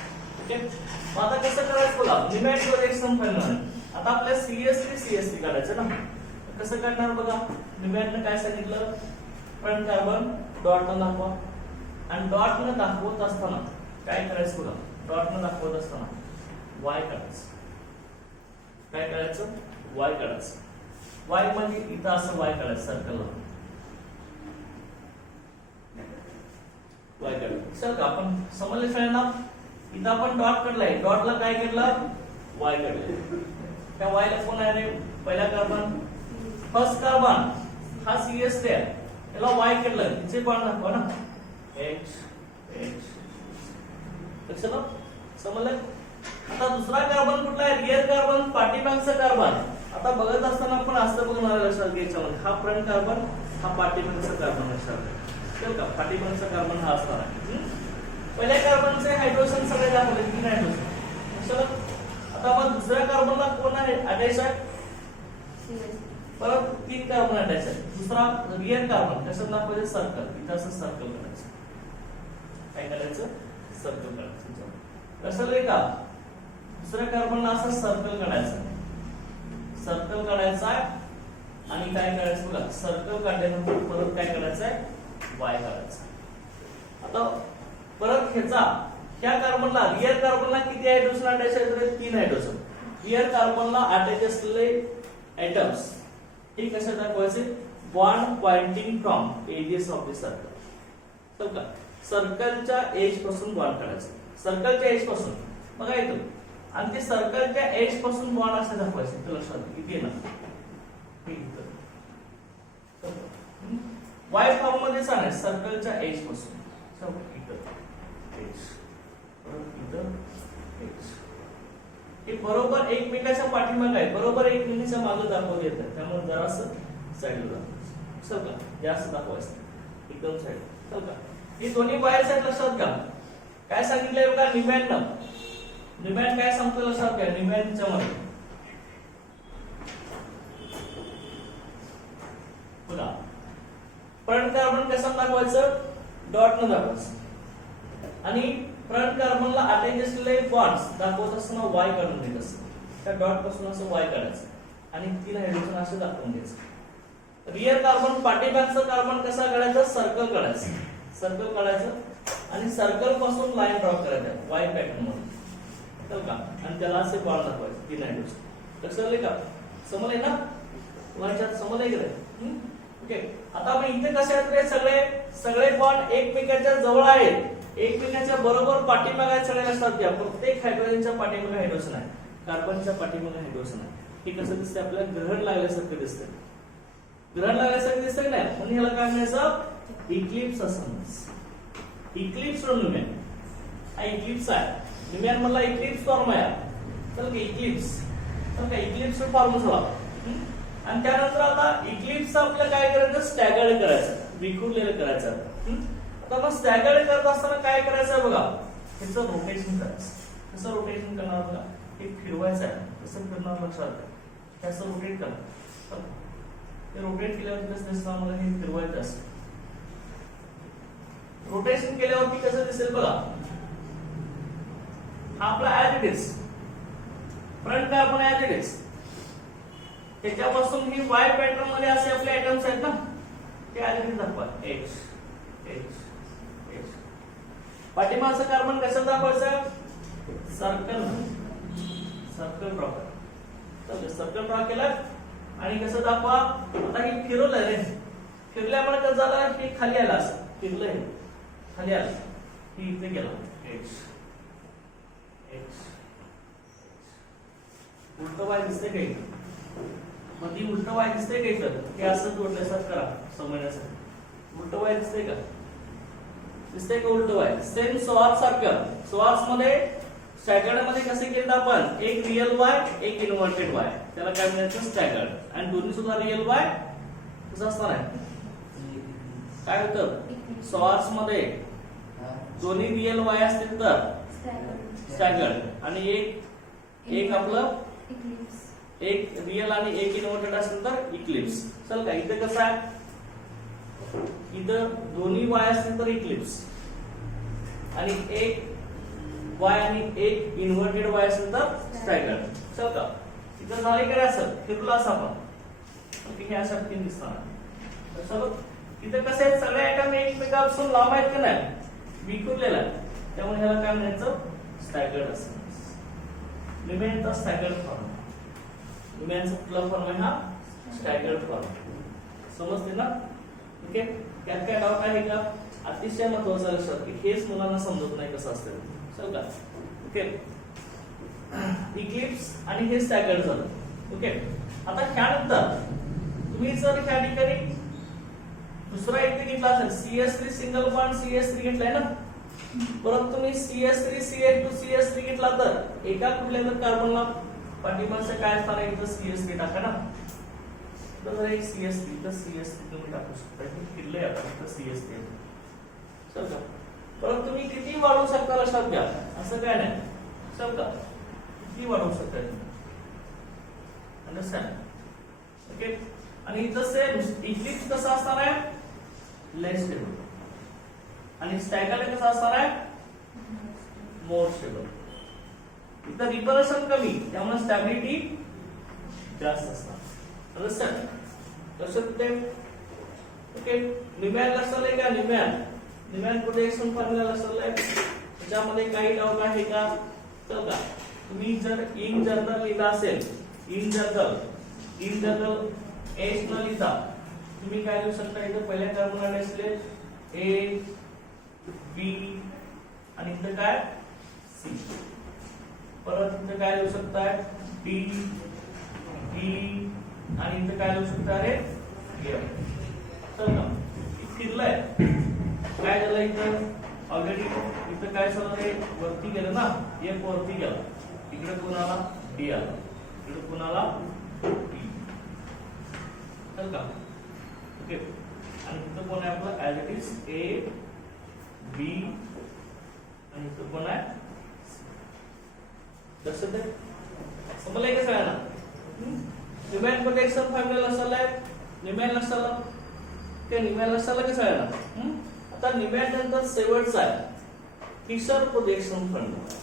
ओके मग आता कसं करायचं बघा न्यूमॅन प्रोजेक्शन फॉर्म्युला आता आपल्या CH3 काढायचं ना कसं काढणार बघा न्यूमॅन काय सांगितलं फ्रंट कार्बन डॉट न दाखवा आणि डॉट न दाखवत असताना काय करायचं बघा डॉट न दाखवत असताना y काढायचं काय करायचं y काढायचं y म्हणजे इथं असं y काढायचं सर्कलला y काढायचं सर का आपण समजले सगळ्यांना इथं आपण डॉट काढलाय डॉटला काय केलं y काढलं त्या y ला कोण आहे रे पहिला कार्बन फर्स्ट कार्बन हा CH3 आहे याला y केलं तिचे बॉन्ड दाखवा ना H लक्षात समजलं आता दुसरा कार्बन कुठला आहे रियर कार्बन पाठीमागचा कार्बन आता बघत असताना आपण असं बघणार लक्षात घ्यायचं हा फ्रंट कार्बन हा पाठीमागचा कार्बन लक्षात ठेव का पाठीमागचा कार्बन हा असणार आहे पहिल्या कार्बनचे हायड्रोजन सगळे दाखवले 3 हायड्रोजन चला आता मग दुसऱ्या कार्बनला कोण आहे अटॅच आहे परत 3 कार्बन अटॅच आहे दुसरा रियर कार्बन कसं दाखवायचं सर्कल इथं असं सर्कल करायचं काय करायचं सर्कल काढायचं कसं रे का दुसऱ्या कार्बनला असं सर्कल काढायचं आणि काय करायचं बघा सर्कल काढल्यानंतर परत काय करायचं आहे y काढायचं आता परत ह्या कार्बनला रियर कार्बनला किती हायड्रोजन अटॅच आहेत 3 हायड्रोजन रियर कार्बनला अटॅच असलेले ऍटम्स हे कसे दाखवायचे bond pointing from edges of the circle तर का सर्कलच्या एज पासून बॉन्ड काढायचं सर्कलच्या एज पासून बघा इथं आणि ते सर्कलच्या एज पासून बॉन्ड असे दाखवायचे इथं लक्षात किती आहे ना वाय फॉर्म मध्ये सांगाय सर्कलच्या एज पासून हे बरोबर एकमेकाच्या पाठीमागे आहे बरोबर एकमेकांच्या मागे दाखवले येतात त्यामुळे जरासं साईडला चल का जास्त दाखवायचं एकदम साईड चल का ही दोन्ही बाहेर साईड लक्षात घ्या काय सांगितलंय बघा न्यूमॅन काय सांगतो लक्षात घ्या न्यूमॅनच्या मध्ये बघा फ्रंट कार्बन कसं दाखवायचं डॉट न दाखवायचं आणि फ्रंट कार्बनला अटॅच असलेले बॉन्ड्स दाखवत असताना y काढून देत असतं त्या डॉट पासून असं y काढायचं आणि 3 हायड्रोजन असं दाखवून द्यायचं रियर कार्बन पाठीमागचा कार्बन कसा काढायचा सर्कल काढायचं आणि सर्कल पासून लाईन ड्रॉ करायचं y पॅटर्न मध्ये तर का आणि त्याला असे बॉन्ड दाखवायचे 3 हायड्रोजन लक्षात आले का समजले ना तुम्हाला समजले की ओके, आता आपण इथे कसे आहेत रे, सगळे बॉन्ड एकमेकांच्या जवळ आहेत, एकमेकांच्या बरोबर पाठीमागे आहेत सगळे लक्षात घ्या. प्रत्येक हायड्रोजनच्या पाठीमागे हायड्रोजन आहे, कार्बनच्या पाठीमागे हायड्रोजन आहे. हे कसं दिसतंय आपल्याला, ग्रहण लागल्यासारखं दिसतंय, ग्रहण लागल्यासारखं दिसतंय नाही, म्हणून ह्याला काय म्हणायचं, इक्लिप्स असं म्हणायचं. इक्लिप्स फ्रॉम न्यूमॅन, हा इक्लिप्स आहे. न्यूमॅन म्हणला इक्लिप्स फॉर्म आहे, चल का इक्लिप्स, चल का इक्लिप्स फॉर्म झाला. आणि त्यानंतर आता इक्लिप्स आपल्याला काय करायचं, स्टॅगर्ड करायचं, विखुरलेलं करायचं. आता मग स्टॅगर्ड करत असताना काय करायचं बघा, त्याचं रोटेशन करायचं. कसं रोटेशन करणार बघा, हे फिरवायचं आहे, कसं फिरणार लक्षात घ्या, कसं रोटेट करणार, हे रोटेट केल्यावर कसं दिसणार मला, हे फिरवायचं असं. रोटेशन केल्यावरती कसं दिसेल बघा, हा आपला as it is front carbon as it is, त्याच्यापासून ही वाय पॅटर्न मध्ये असे आपले ऍटम्स आहेत ना, ते ऍज दाखवा, H H H. पाठीमागचं कार्बन कसं दाखवायचं, सर्कल, सर्कल ड्रॉ करा, सर्कल ड्रॉ केलं आणि कसं दाखवा, आता हे फिरवलं रे, फिरल्यामुळे कसं झालं, हे खाली आलं, असं फिरलंय खाली आलं, ही इथे गेला H H. उलट वाय दिसते काही, मध्ये उलट वाय दिसते काही, तर हे असं जोडल्यासारखं करा समजण्यासाठी. उलट वाय दिसते का, दिसते का उलट वाय, सेम स्वार्थ सारखं. स्वार्थ मध्ये स्टॅगर्ड मध्ये कसे केलं आपण, एक रियल वाय एक इन्व्हर्टेड वाय, त्याला काय म्हणायचं स्टॅगर्ड. आणि दोन्ही सुद्धा रियल वाय कसं असणार आहे, काय होतं स्वार्थ मध्ये दोन्ही रियल वाय असतील तर स्टॅगर्ड, आणि एक आपलं एक रियल आणि एक इन्व्हर्टेड असेल तर इक्लिप्स. चल का, इथे कसं आहे, इथं दोन्ही वाय असतील तर इक्लिप्स, आणि एक वाय आणि एक इन्व्हर्टेड वाय असेल तर स्टॅगर्ड. चल का, इथं झाले काय, असं फिरला असं आपण, हे अशा तीन दिसणार. चल इथं कसं आहे, सगळे आयटम एकमेकांपासून लांब आहेत का नाही, विखुरलेला आहे, त्यामुळे ह्याला काय म्हणायचं, स्टॅगर्ड असं. न्यूमॅनचा स्टॅगर्ड फॉर्म, न्यूमॅनचा कुठला फॉर्म आहे, हा स्टॅगर्ड फॉर्म. समजते ना. ओके, त्यात काय डाऊट आहे का, अतिशय महत्त्वाचं लक्षात, की हेच मुलांना समजत नाही कसं असतं. चल का, ओके, इक्लिप्स आणि हे स्टॅगर्ड झालं. ओके, आता ह्यानंतर तुम्ही जर ह्या ठिकाणी दुसरा एक घेतला असेल, CS3 सिंगल बॉन्ड CS3 घेतलाय ना, परत तुम्ही CS3 CH2 CS3 घेतला तर एका कुठल्या तर कार्बनला पाठीमागचं काय असणार आहे, इथं CS3 टाका ना, तर एक CS3 तर CS3 तुम्ही टाकू शकता, हे फिरलंय आता इथं CS3. चल का, परत तुम्ही किती वाढवू शकता लक्षात घ्या, असं काय नाही. चल का, किती वाढवू शकता, अंडरस्टँड. ओके, आणि इथं सेम इक्लिप्स कसं असणार आहे, लेस स्टेबल, आणि स्टॅगर्ड कसं असणार आहे, मोर स्टेबल. इथं रिपल्शन कमी, त्यामुळे स्टॅबिलिटी जास्त असणार. अंडरस्टँड, लक्षात ते. ओके, न्यूमॅन लक्षात आहे का, न्यूमॅन प्रोटेक्शन फॉर्म्युला लक्षात आहे, त्याच्यामध्ये काही डाऊट आहे का. चल का, तुम्ही जर इन जनरल लिहिला असेल, इन जनरल एच न लिहिता तुम्ही काय लिहू शकता, इथं पहिल्या कार्बन असले A B आणि इथं काय C, परत इथं काय लिहू शकता D E आणि इथं काय लिहू शकता रे F. चल ना, फिरलंय काय झालं, इथं ऑलरेडी इथं काय झालं रे, वरती गेलं ना, F वरती गेला, इकडे कोणाला D आला, इकडे कोणाला D. चल का, ओके, आणि इथं कोण आहे आपलं as it is A B आणि इथं कोण आहे, लक्षात आहे, समजलंय का सगळ्यांना. न्यूमॅन प्रोटेक्शन फॉर्म्युला लक्षात, न्यूमॅन लक्षात, ते न्यूमॅन लक्षात का सगळ्यांना. आता न्यूमॅन नंतर शेवटचा आहे Fischer protection formula.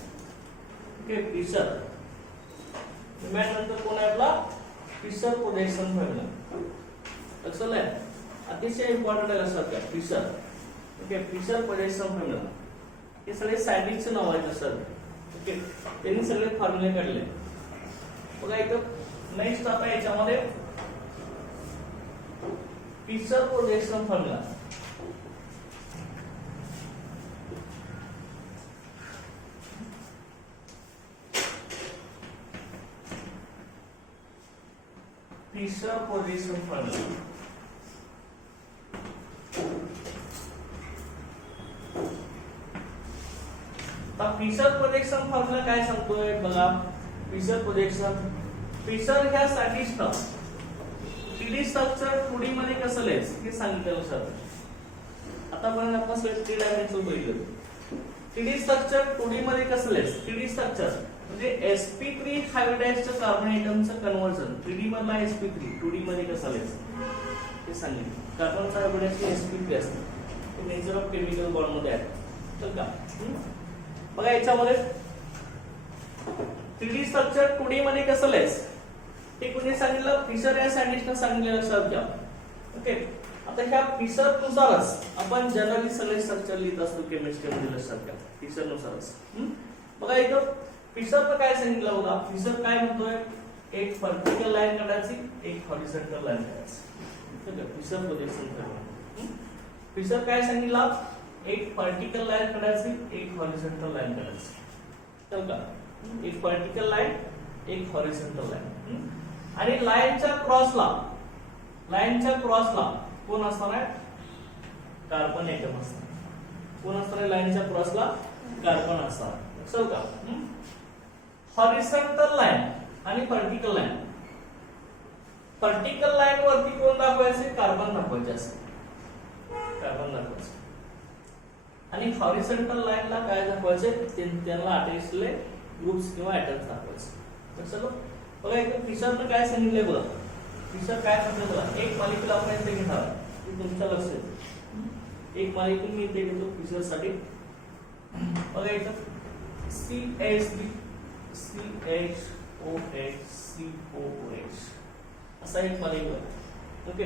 Okay, Fischer, Newman नंतर कोण आहे आपला फिशर प्रोटेक्शन फॉर्म्युला. लक्षात आहे, अतिशय इम्पॉर्टंट आहे लक्षात घ्या, Fischer. Okay, Fischer protection formula, हे सगळे सायंटिस्टचे नाव आहेत लक्षात. ओके, त्यांनी सगळे फॉर्म्युले काढले. बघा इथं नेक्स्ट आता याच्यामध्ये Fischer projection formula. Fischer projection formula. आता फिशर प्रोजेक्शन फॉर्म्युला काय सांगतोय बघा. फिशर प्रोजेक्शन, फिशर ह्या साठीच 3D स्ट्रक्चर 2D मध्ये कसं लिहायचं हे सांगितलं सर. आतापर्यंत आपण 3 डायमेन्शन बघितलं. 3D स्ट्रक्चर 2D मध्ये कसं लिहायचं. 3D स्ट्रक्चर म्हणजे sp3 hybridised carbon एटमचं conversion 3D मधला sp3 2D मध्ये कसं लिहायचं ते सांगितलं. कार्बनचा हायब्रिडाइज्ड sp3 असतं. ते नेचर ऑफ केमिकल बॉन्ड मध्ये आहे. चल का बघा याच्यामध्ये 3D स्ट्रक्चर 2D मध्ये कसं लिहायचं हे कोणी सांगितलं. फिशर या सायंटिस्टने सांगितलं, लक्षात घ्या. ओके. आता ह्या फिशर नुसारच आपण जनरली सगळे स्ट्रक्चर लिहित असतो केमिस्ट्री मध्ये, लक्षात घ्या. फिशर नुसारच बघा इथं फिशरचं काय सांगितलं होता. फिशर काय म्हणतोय, एक व्हर्टिकल लाईन काढायची, एक हॉरिझॉन्टल लाईन काढायची. फिशर प्रोजेक्शन करूया. फिशर काय सांगितला, एक व्हर्टिकल लाईन काढायची, एक हॉरिझॉन्टल लाईन काढायची. चल का, एक व्हर्टिकल लाईन, एक हॉरिझॉन्टल लाईन. आणि लाईनच्या क्रॉसला कोण असणार आहे, कार्बन एटम असणार. कोण असणार आहे लाईनच्या क्रॉसला, कार्बन असणार. लक्षात का. हॉरिझॉन्टल लाईन आणि व्हर्टिकल लाईन. व्हर्टिकल लाईन वरती कोण दाखवायचे, कार्बन दाखवायचे असते. कार्बन दाखवायचे. आणि हॉरिझॉन्टल लाईनला काय दाखवायचे, त्यांना अटॅचले ग्रुप्स किंवा एटम्स दाखवायचे. लक्षात बघा इथे फिशरने काय सांगितलंय बघा. फिशर काय सांगितलं बघा. एक मॉलिक्यूल आपण इथे घेणार, तुमच्या लक्षात एक मॉलिक्यूल मी इथे घेतो फिशर साठी. बघा इथं CH3CHOHCOOH असा एक मॉलिक्यूल आहे. ओके.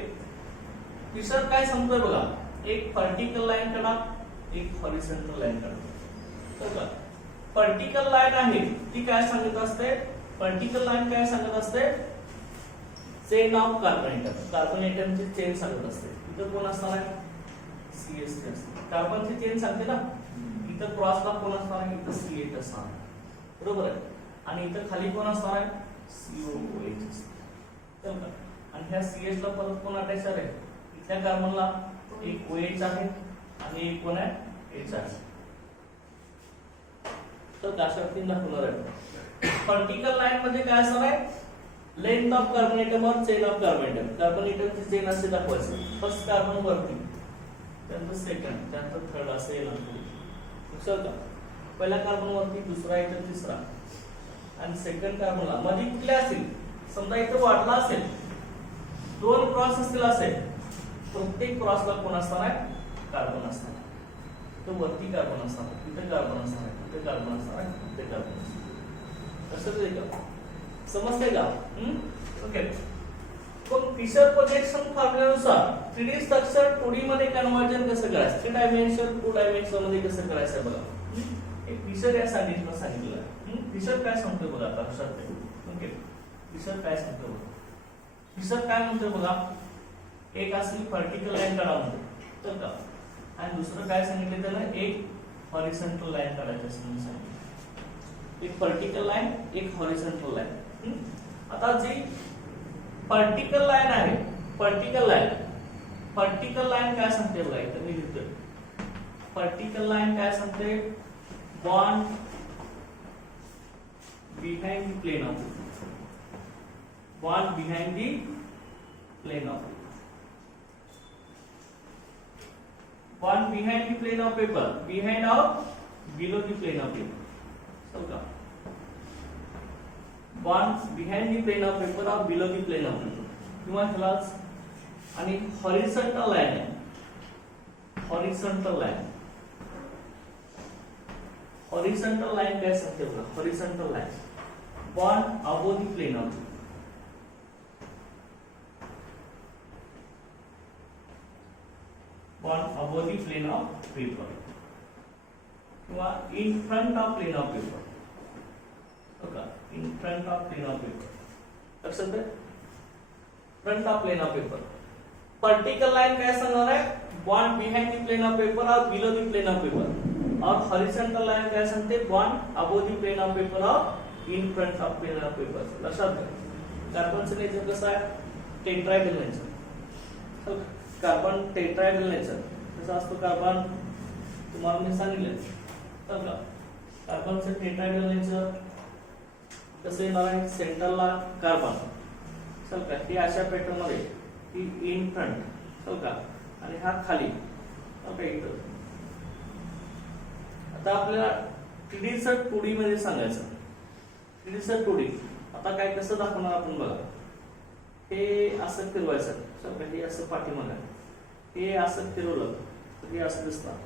फिशर काय सांगतोय बघा, एक व्हर्टिकल लाईन काढा, एक हॉरिझॉन्टल लाईन काढा. बघा व्हर्टिकल लाईन आहे ती काय सांगत असते, व्हर्टिकल लाईन काय सांगत असते, chain of carbon atom. Carbon एटमची चेन सांगत असते. इथं कोण असणार आहे, CH3 असते. कार्बनची चेन सांगते ना. इथं क्रॉसला कोण असणार आहे, इथं CH असणार, बरोबर आहे. आणि इथं खाली कोण असणार आहे, COOH असते. आणि ह्या CH ला परत कोण अटॅच आहे, इथल्या कार्बनला एक OH आहे आणि एक कोण आहे, H आहे. तर दाखवून दाखवणार आहे. व्हर्टिकल लाईन मध्ये काय असणार आहे, length of carbon atom or chain of carbon atom. Carbon एटमची चेन असे दाखवायचं. फर्स्ट कार्बन वरती, त्यानंतर सेकंड, त्यानंतर थर्ड असे येणार. लक्षात का. पहिला कार्बन वरती, दुसरा इथं, तिसरा आणि सेकंड कार्बनला मध्ये कुठले असतील, समजा इथं वाढला असेल, 2 क्रॉस असतील असेल, प्रत्येक क्रॉसला कोण असणार आहे, कार्बन असणार. तो वरती कार्बन असणार, इथे कार्बन असणार, इथे कार्बन असणार, इथे कार्बन असणार. समजते का. ओके. पण fissure projection फॉर्म्युलानुसार 3D structure 2D मध्ये कन्वर्जन कसं करायचं, 3 डायमेन्शन 2 डायमेन्शन मध्ये कसं करायचं बघा. एक फिशर या सांगितलं सांगितलं. फिशर काय सांगतोय बघा आता लक्षात ठेवा. ओके. फिशर काय सांगतोय बघा. फिशर काय म्हणतोय बघा, एक असली व्हर्टिकल लाईन काढा म्हणतो तर का. आणि दुसरं काय सांगितलं त्याला, एक हॉरिझॉन्टल लाईन काढायची असं म्हणून सांगितलं. एक व्हर्टिकल लाईन, एक हॉरिझॉन्टल लाईन. आता जी व्हर्टिकल लाईन आहे, व्हर्टिकल लाईन काय सांगते बघा. इथं मी लिहितोय व्हर्टिकल लाईन काय सांगते, bond behind the plane of, bond behind the plane of, bond behind the plane of paper, behind of below the plane of paper. Bond behind the plane of paper और below the plane of paper किंवा ह्यालाच. आणि horizontal line आहे, horizontal line. Horizontal line काय सांगते बघा. Horizontal line, bond above the plane of, bond above the plane of paper किंवा in front of plane of paper. In front of plane of paper. लक्षात आहे, front of plane of paper. Vertical line काय सांगणार आहे, bond behind the plane of paper और below the plane of paper, और horizontal line काय सांगते, bond above the plane of paper or in front of plane of paper. लक्षात घ्या. कार्बनचं नेचर कसं आहे, tetrahedral nature. Carbon tetrahedral nature कसं असतो, कार्बन तुम्हाला मी सांगितलं तर का कार्बनचं टेट्राहेड्रल नेचर कसं येणार आहे, सेंटरला कार्बन चल का, ही अशा पॅटर्न मध्ये ही इन फ्रंट चल का, आणि हा खाली ओके इथं. आता आपल्याला 3D चं 2D मध्ये सांगायचं. 3D चं 2D आता काय कसं दाखवणार आपण बघा. हे असं फिरवायचं चल का, हे असं पाठीमागे, हे असं फिरवलं तर हे असं दिसणार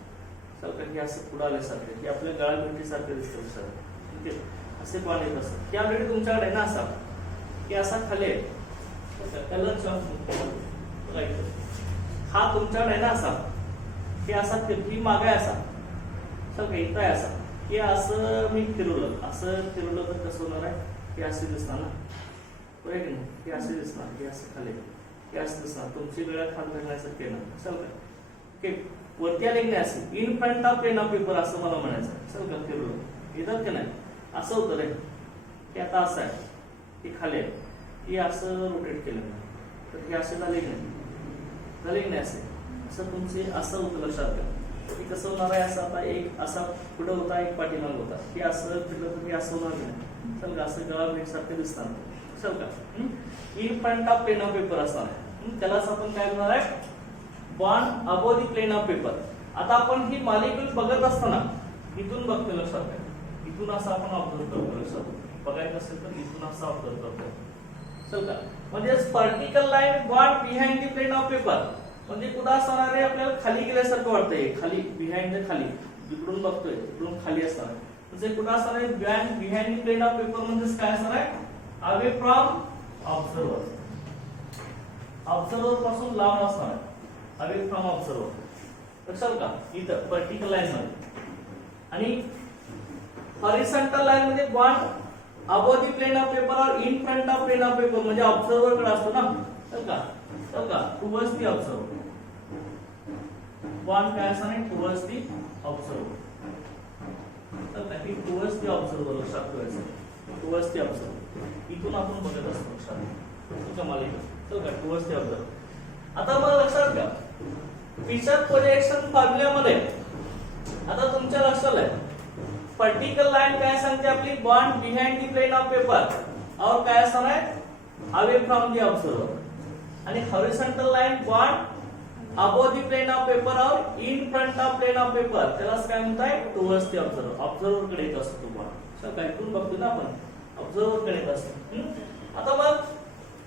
चल का, हे असं पुढे आल्यासारखं, हे आपल्या गळा भेटीसारखं दिसतं सर. ठीक आहे, असे पाणी येत असतं. या वेळी तुमच्याकडे आहे ना असा की असा खाली आहे त्याला हा तुमच्याकडे आहे ना असा, हे असा ही मागे असा चल का, इथं आहे असा, हे असं मी फिरवलं, असं फिरवलं तर कसं होणार आहे, हे असे दिसणार ना, बरोबर की नाही, हे असे दिसणार, हे असं खाली, हे असं दिसणार, तुमची गळ्यात हात घालण्यासारखे ना चल का. ओके, वरती आले की नाही असं in front of plane of paper असं मला म्हणायचं चल का, फिरवलं इथं की नाही असं होतं रे, हे आता असं आहे, हे खाली आहे, हे असं रोटेट केलं तर हे असे झाले की नाही असे, असं तुमचे असं होतं. लक्षात घ्या. हे कसं होणार आहे, असं आता एक असा पुढे होता, एक पाठीमाग होता, हे असं फिरलं तर हे असं होणार नाही चल का, असं गळा भेटसारखे दिसणार चल का. In front of plane of paper असणार आहे, त्यालाच आपण काय म्हणणार आहे, bond above the plane of paper. आता आपण ही मॉलिक्यूल बघत असताना इथून बघतो. लक्षात घ्या, इथून असं आपण ऑब्झर्व करतो. लक्षात बघायचं असेल तर इथून असं ऑब्झर्व करतो चल का. म्हणजे vertical line bond behind the plane of paper, म्हणजे कुठं असणार आहे, आपल्याला खाली गेल्यासारखं वाटतंय, खाली बिहाइंड द खाली, इकडून बघतोय इकडून खाली असणार आहे, म्हणजे कुठं असणार आहे, behind the plane of paper म्हणजे काय असणार आहे, अवे फ्रॉम ऑब्झर्वर, ऑब्झर्वर पासून लांब असणार आहे, अवे फ्रॉम ऑब्झर्वर. लक्षात का, इथं वर्टिकल लाईन मध्ये. आणि हॉरिझॉन्टल लाईन मध्ये bond above the plane of paper or in front of plane of paper, म्हणजे ऑब्झर्वर कडे असतो ना चल का, टुवर्ड्स द ऑब्झर्वर. बॉन्ड काय असणार आहे, टुवर्ड्स द ऑब्झर्वर चल का, ही टुवर्ड्स द ऑब्झर्वर. लक्षात ठेवायचं, टुवर्ड्स द ऑब्झर्वर, इथून आपण बघत असतो. लक्षात का मालिका चल का, टुवर्ड्स द ऑब्झर्वर. आता मला लक्षात घ्या, फिशर प्रोजेक्शन फॉर्म्युल्यामध्ये आता तुमच्या लक्षात आहे, वर्टिकल लाइन काय सांगते आपली, bond behind the plane of paper और काय असणार आहे, अवे फ्रॉम द ऑब्झर्वर. आणि horizontal line bond above the plane of paper or in front of plane of paper, त्यालाच काय म्हणताय, टुवर्ड्स द ऑब्झर्वर. ऑब्झर्वर कडे येत असतो तो बॉन्ड. सो काय करून बघतो ना आपण, ऑब्झर्वर कडे येत असतो. आता मग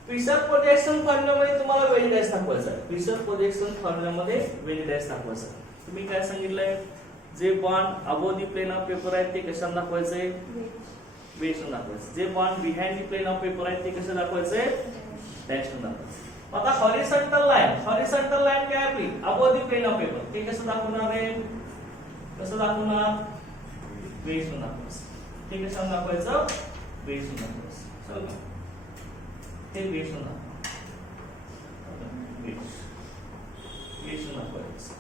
फिशर प्रोजेक्शन फॉर्म्युल्यामध्ये तुम्हाला व्हेरी डॅश दाखवायचं आहे. फिशर प्रोजेक्शन फॉर्म्युल्यामध्ये व्हेरी डॅश दाखवायचं. तुम्ही काय सांगितलंय, जे bond above the plane of paper आहेत ते कशाने दाखवायचे, वेजने दाखवायचे. जे bond behind the plane of paper आहेत ते कसे दाखवायचे, डॅशने दाखवायचे. आता हॉरिझॉन्टल लाईन काय आपली above the plane of paper, ते कसं दाखवणार आहे, कसं दाखवणार, वेजने दाखवायचं. ते कशाने दाखवायचं, वेजने दाखवायचं. चल का, ते वेजने दाखवायचं, वेजने दाखवायचं.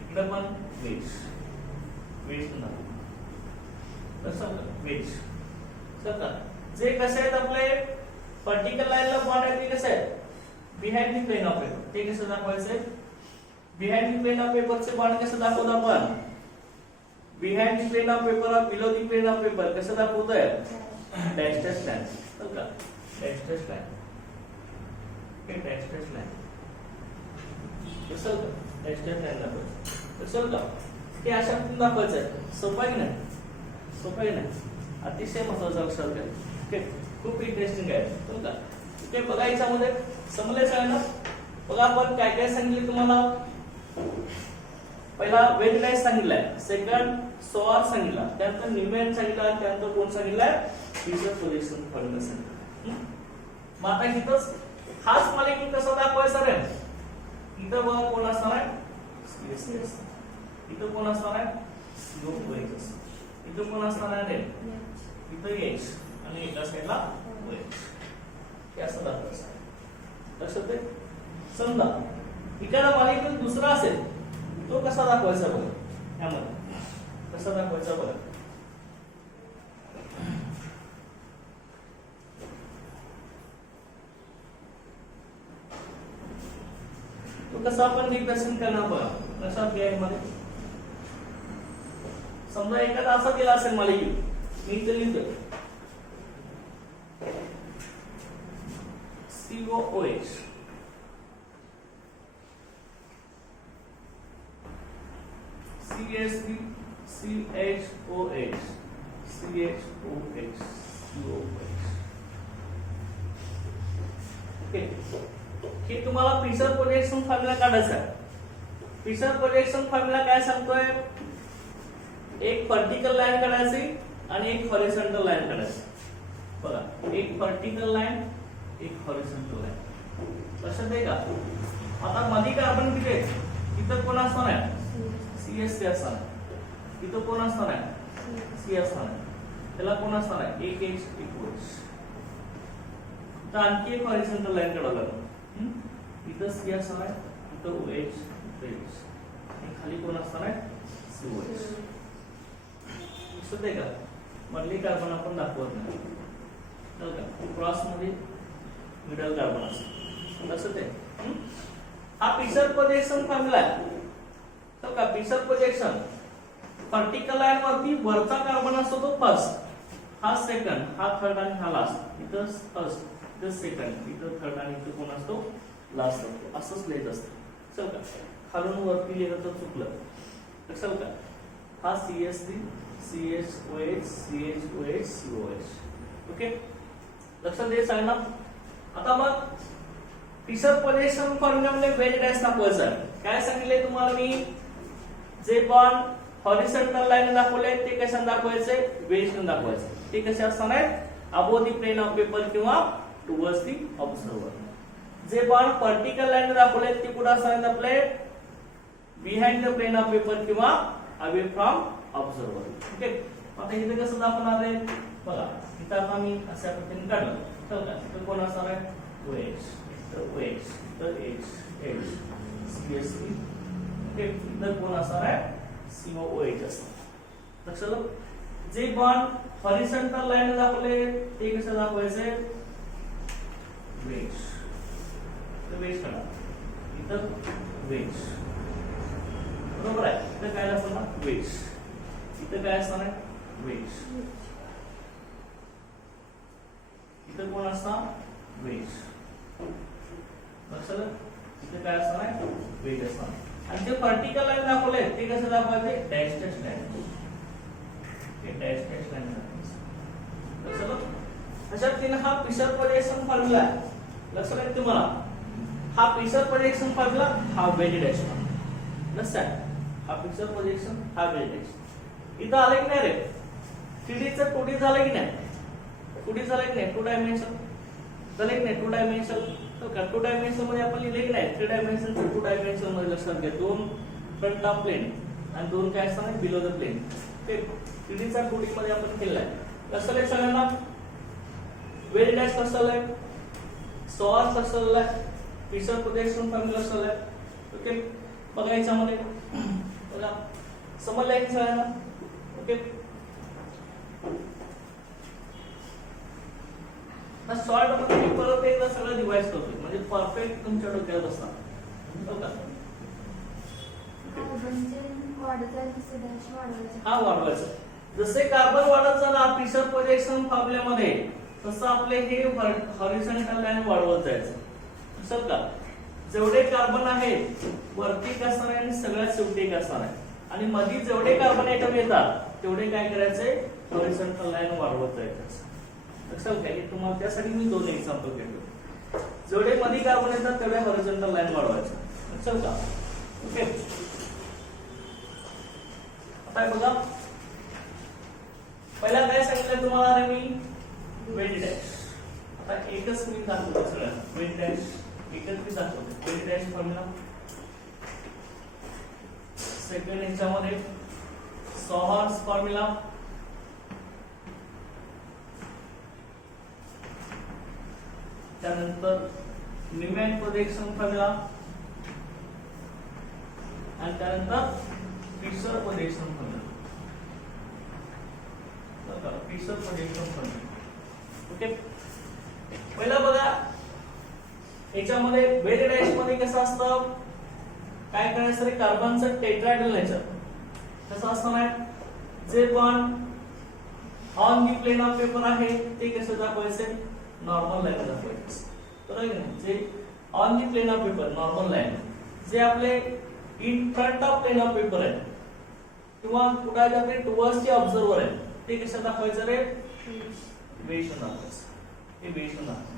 इकडे पण वेज दाखवायचं. कसं वेज चल का. जे कसे आहेत आपले वर्टिकल लाईनला बॉन्ड आहे ते कसे आहेत, behind the plane of paper, ते कसं दाखवायचे, बिहाइंड द प्लेन ऑफ पेपरचे बॉन्ड कसं दाखवतो आपण, behind the plane of paper और below the plane of paper कसं दाखवतोय, डॅश डॅश लाईन. चल का, डॅश डॅश लाईन, हे डॅश डॅश लाईन कसं का, डॅश डॅश लाईन दाखवायचं. कसं का, हे अशा पद्धतीने दाखवायचं. सोपं आहे नाही, सोपं आहे नाही, अतिशय महत्त्वाचं. लक्षात घ्या, ओके, खूप इंटरेस्टिंग आहे. चल का, ते बघा याच्यामध्ये समजलेच आहे ना. बघा आपण काय काय सांगितले तुम्हाला. पहिला व्हेरी डॅश सांगितलाय, सेकंड सोआर सांगितला, त्यानंतर न्यूमॅन सांगितला, त्यानंतर कोण सांगितलाय, फिशर प्रोजेक्शन फॉर्म्युला सांगितला. मग आता इथंच हाच मॉलिक्यूल कसा दाखवायचा रे, इथं बघा कोण असणार आहे, इथं कोण असणार आहे, OH. इथं कोण असणार आहे रे, इथं H आणि एका साईडला OH. हे असं दाखवायचं. लक्षात आहे. समजा एखादा मॉलिक्यूल दुसरा असेल तो कसा दाखवायचा बघा यामध्ये कसा दाखवायचा बघा तो कसा आपण रिप्रेझेंट करणार बघा लक्षात घ्या यामध्ये समजा एखादा असा दिला असेल मॉलिक्यूल मी इथे लिहितोय COOH CH3 CHOH CHOH okay हे तुम्हाला फिशर प्रोजेक्शन फॉर्म्युला काढायचा आहे फिशर प्रोजेक्शन फॉर्म्युला काय सांगतोय एक व्हर्टिकल लाईन काढायची आणि एक हॉरिझॉन्टल लाईन काढायची बघा एक व्हर्टिकल लाईन एक हॉरिझॉन्टल लाईन लक्षात आहे का आता मध्ये कार्बन किती आहेत इथं कोण असणार आहे CH3 असणार आहे इथं कोण असणार आहे C असणार आहे त्याला कोण असणार आहे एक H एक OH तर आणखी एक हॉरिझॉन्टल लाईन काढावं लागेल इथं C असणार आहे इथं OH इथं H आणि खाली कोण असणार आहे COH लक्षात आहे का मधली कार्बन आपण दाखवत नाही चल का क्रॉस मध्ये मिडल कार्बन असतो लक्षात आहे हा फिशर प्रोजेक्शन फॉर्म्युला आहे तर का फिशर प्रोजेक्शन व्हर्टिकल लाईन वरती वरचा कार्बन असतो तो फर्स्ट हा सेकंड हा थर्ड आणि हा लास्ट इथं फर्स्ट इथं सेकंड इथं थर्ड आणि इथं कोण असतो लास्ट असतो असंच लिहित असतं चल का खालून वरती लिहिलं तर चुकलं लक्षात का हा CH3 CHOH CHOH COH okay लक्षात द्यायचं आहे ना आता मग फिशर प्रोजेक्शन फॉर्म्युलामध्ये वेज डॅश दाखवायचा आहे काय सांगितले तुम्हाला मी जे बॉन्ड हॉरिझॉन्टल लाईन दाखवले ते कशाने दाखवायचे वेज ने दाखवायचे ते कसे असणार आहेत above the plane of paper किंवा टुवर्ड्स द ऑब्झर्वर जे बॉन्ड व्हर्टिकल लाईन दाखवले ते कुठे असणार आहेत आपले behind the plane of paper किंवा अवे फ्रॉम ऑब्झर्वर ओके आता इथे कसं दाखवणार आहे बघा इथं आता मी अशा पद्धतीने काढलं तर का इथं कोण असणार आहे OH तर OH तर H H CH3 ओके इथं कोण असणार आहे COOH असणार लक्षात जे बॉन्ड हॉरिझॉन्टल लाईन दाखवले ते कसं दाखवायचे वेज तर वेज काढा इथं वेज बरोबर आहे इथं काय असणार वेज इथं काय असणार आहे वेज इथं कोण असणार वेज लक्षात इथं काय असणार आहे वेज असणार आणि ते व्हर्टिकल लाईन दाखवले ते कसं दाखवायचे डॅश डॅश लाईन हे डॅश डॅश लाईन दाखवायचं लक्षात अशा पद्धतीने हा फिशर प्रोजेक्शन फॉर्म्युला आहे लक्षात आहे तुम्हाला हा फिशर प्रोजेक्शन फॉर्म्युला हा वेज डॅश लक्षात हा फिशर प्रोजेक्शन हा वेज डॅश इथं आलं की नाही रे 3D चं 2D झालं की नाही 2D झालं की नाही 2 डायमेन्शन झालं की नाही 2 डायमेन्शन तो का 2 डायमेन्शन मध्ये आपण लिहिले की नाही 3 डायमेन्शन 2 डायमेन्शन मध्ये लक्षात घ्या दोन फ्रंट ऑफ प्लेन आणि दोन काय असणार बिलो द प्लेन ते 3D चा 2D मध्ये आपण केलाय लक्षात आहे सगळ्यांना वेज डॅश कसं आहे सॉर्स कसं आहे फिशर प्रोजेक्शन फॉर्म्युला कसं आहे ओके बघा याच्यामध्ये बघा समजलंय की सगळ्यांना ओके ना शॉर्ट मध्ये मी परत एकदा सगळं डिवाइड करतो म्हणजे परफेक्ट तुमच्या डोक्यात बसणार हो का हा वाढवायचं जसे कार्बन वाढत जाणार फिशर प्रोजेक्शन फॉर्म्युल्यामध्ये तसं आपले हे हॉरिझॉन्टल लाईन वाढवत जायचं लक्षात का जेवढे कार्बन आहेत वरती एक असणार आहे आणि सगळ्यात शेवटी एक असणार आहे आणि मध्ये जेवढे कार्बन आयटम येतात तेवढे काय करायचे हॉरिझॉन्टल लाईन वाढवत जायचं लक्षात घ्या की तुम्हाला त्यासाठी मी दोन एक्झाम्पल घेतो जेवढे मध्ये कार्बन येतात तेवढे हॉरिझॉन्टल लाईन वाढवायचं लक्षात का ओके आता बघा पहिला काय सांगितलं तुम्हाला रे मी वेज डॅश आता एकच मी दाखवतो सगळ्यांना वेज डॅश एकच मी दाखवतो वेज डॅश फॉर्म्युला सेकंड याच्यामध्ये सॉहर्स फॉर्म्युला त्यानंतर न्यूमॅन प्रोजेक्शन फॉर्म्युला आणि त्यानंतर Fischer projection formula. Fischer projection formula. Okay, पहिला बघा याच्यामध्ये वेल डॅश मध्ये कसं असतं, काय करायचं रे, कार्बनचं टेट्राहेड्रल नेचर कसं असतं ना, जे bond on the plane of paper आहे ते कसे दाखवायचे, नॉर्मल लाईन दाखवायचे, बरोबर आहे. जे on the plane of paper normal line, जे आपले in front of plane of paper आहे किंवा कुठे आपले टुवर्ड्स दी ऑब्झर्वर आहे ते कसे दाखवायचं रे, वेशन दाखवायचं, हे वेशन दाखवायचं.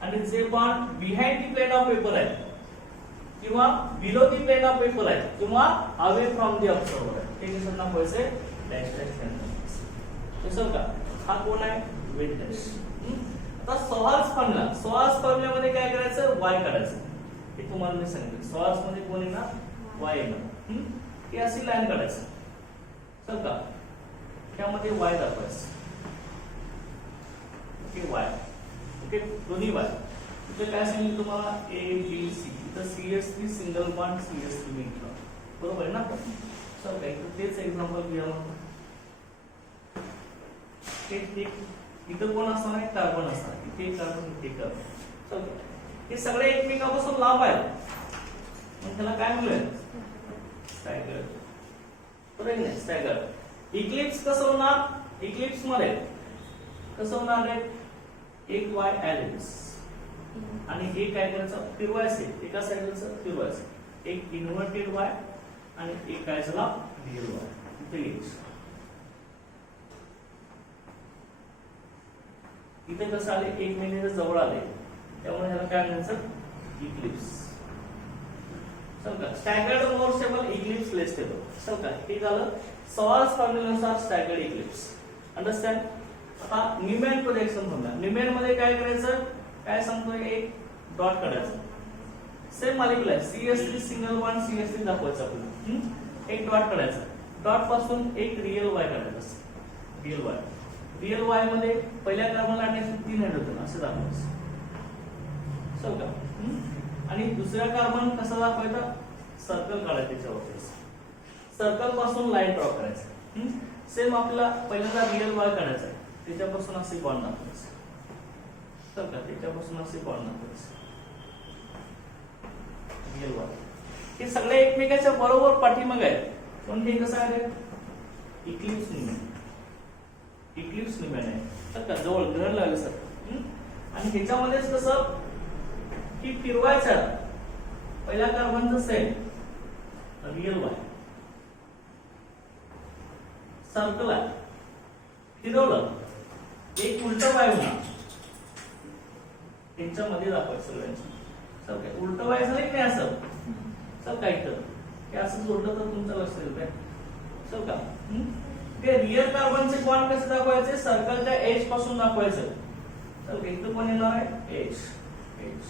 आणि जे bond behind the plane of paper आहे किंवा below the plane of paper आहे किंवा अवे फ्रॉम दी ऑब्झर्वर आहे ते कसं दाखवायचे, डॅश डॅश कसं का, हा कोण आहे, वेल डॅश. आता सोहार्स फॉर्म्युला, सोहार्स फॉर्म्युला मध्ये काय करायचं, वाय काढायचं. हे तुम्हाला मी सांगितलं, सोहार्स मध्ये कोण येणार, वाय येणार. ही अशी लाईन काढायचं, चल का, त्यामध्ये वाय दाखवायचं. ओके, वाय, ओके, दोन्ही वाय. इथे काय सांगितलं तुम्हाला, ए बी सी, इथं CH3 सिंगल बॉन्ड CH3 घेतलं, बरोबर आहे ना. चल काय, तेच एक्झाम्पल घ्या मग. इथं कोण असणार आहे, कार्बन असणार, इथे कार्बन, इथे कार्बन. चल, हे सगळे एकमेकांपासून लांब आहेत, मग त्याला काय म्हणूया, स्टॅगर, बरोबर आहे, स्टॅगर. इक्लिप्स कसं होणार, इक्लिप्स मध्ये कसं होणार आहे, एक वाय ऍलिप्स आणि एक काय करायचं, फिरवायचे, एका साईडचं फिरवायचं, एक इन्व्हर्टेड वाय आणि एक काय झाला, रियल वाय. इथे कसं आले, एक महिन्याच्या जवळ आले, त्यामुळे ह्याला काय म्हणायचं, इक्लिप्स. चल का, स्टॅगर्ड मोर स्टेबल, इक्लिप्स लेस स्टेबल. चल का, हे झालं सोहार्स फॉर्म्युलानुसार स्टॅगर्ड इक्लिप्स. अंडरस्टँड. आता न्यूमॅन प्रोजेक्शन फॉर्म्युला, न्यूमॅन मध्ये काय करायचं, काय सांगतोय, एक डॉट काढायचं, सेम मॉलिक्युल आहे, CH3 सिंगल बॉन्ड CH3 दाखवायचं आपल्याला. एक डॉट काढायचा, डॉट पासून एक रियल वाय काढायचं, रियल वाय. रियल वाय मध्ये पहिल्या कार्बनला अटॅच 3 हायड्रोजन असं दाखवायचं, चल का. आणि दुसऱ्या कार्बन कसा दाखवायचा, सर्कल काढायचं, त्याच्यावर सर्कल पासून लाईन ड्रॉ करायचं. सेम आपल्याला पहिल्यांदा रियल वाय काढायचा आहे, त्याच्यापासून असे बॉन्ड दाखवायचं, चल का, त्याच्यापासून असे बॉन्ड दाखवायचं, रियल वाय. हे सगळे एकमेकाच्या बरोबर पाठीमागे आहेत, पण हे कसं आहे, इक्लिप्स न्यूमॅन, इक्लिप्स न्यूमॅन आहे, तर का जवळ ग्रहण लागलं सर. आणि ह्याच्यामध्येच कसं की फिरवायचं, पहिल्या कार्बनचं सेम रियल वाय, सर्कल आहे, फिरवलं, एक उलट वाय होणार, त्यांच्यामध्ये दाखवायचं सगळ्यांचं. चल काय, उलट वाय झालं की नाही असं, चल काय तर हे असं जोडलं तर तुमचं लक्ष येईल काय, चल का. ते रियल कार्बनचे बॉन्ड कसे दाखवायचे, सर्कलच्या एज पासून दाखवायचं. चल इथं पण येणार आहे एज, एज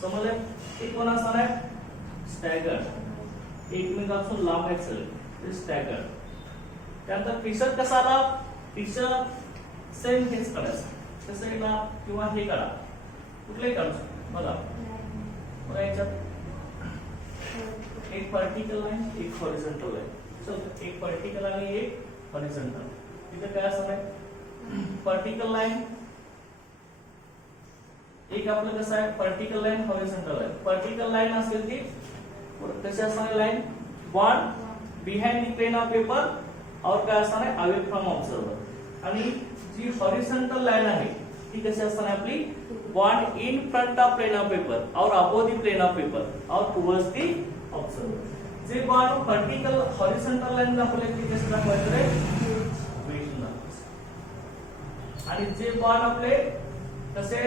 समजले. हे कोण असणार आहे, स्टॅगर्ड, एकमेकांपासून लांब आहेत सगळे, ते स्टॅगर्ड. त्यानंतर फिशर कसा आला, फिशर सेम हेच काढायचं, कसं येणार किंवा हे काढा, कुठलंही काढू शकतो. बघा बघा याच्यात एक वर्टिकल लाईन, एक हॉरिझॉन्टल लाईन. चल एक वर्टिकल आणि एक हॉरिझॉन्टल. तिथे काय असणार आहे, वर्टिकल लाईन एक आपलं कसं आहे, vertical line, horizontal line. Vertical line असेल ती कशी असणार, line bond behind the plane of paper और काय असणार आहे, अवे फ्रॉम ऑब्झर्वर. आणि जी हॉरिझॉन्टल लाईन आहे ती कशी असणार आहे आपली, bond in front of plane of paper और above the plane of paper और टुवर्ड्स द ऑब्झर्वर. जे बॉन्ड वर्टिकल हॉरिझॉन्टल लाईन दाखवले ती कशी दाखवायचं रे, वेशन दाखवायचं. आणि जे बॉन्ड आपले कसे,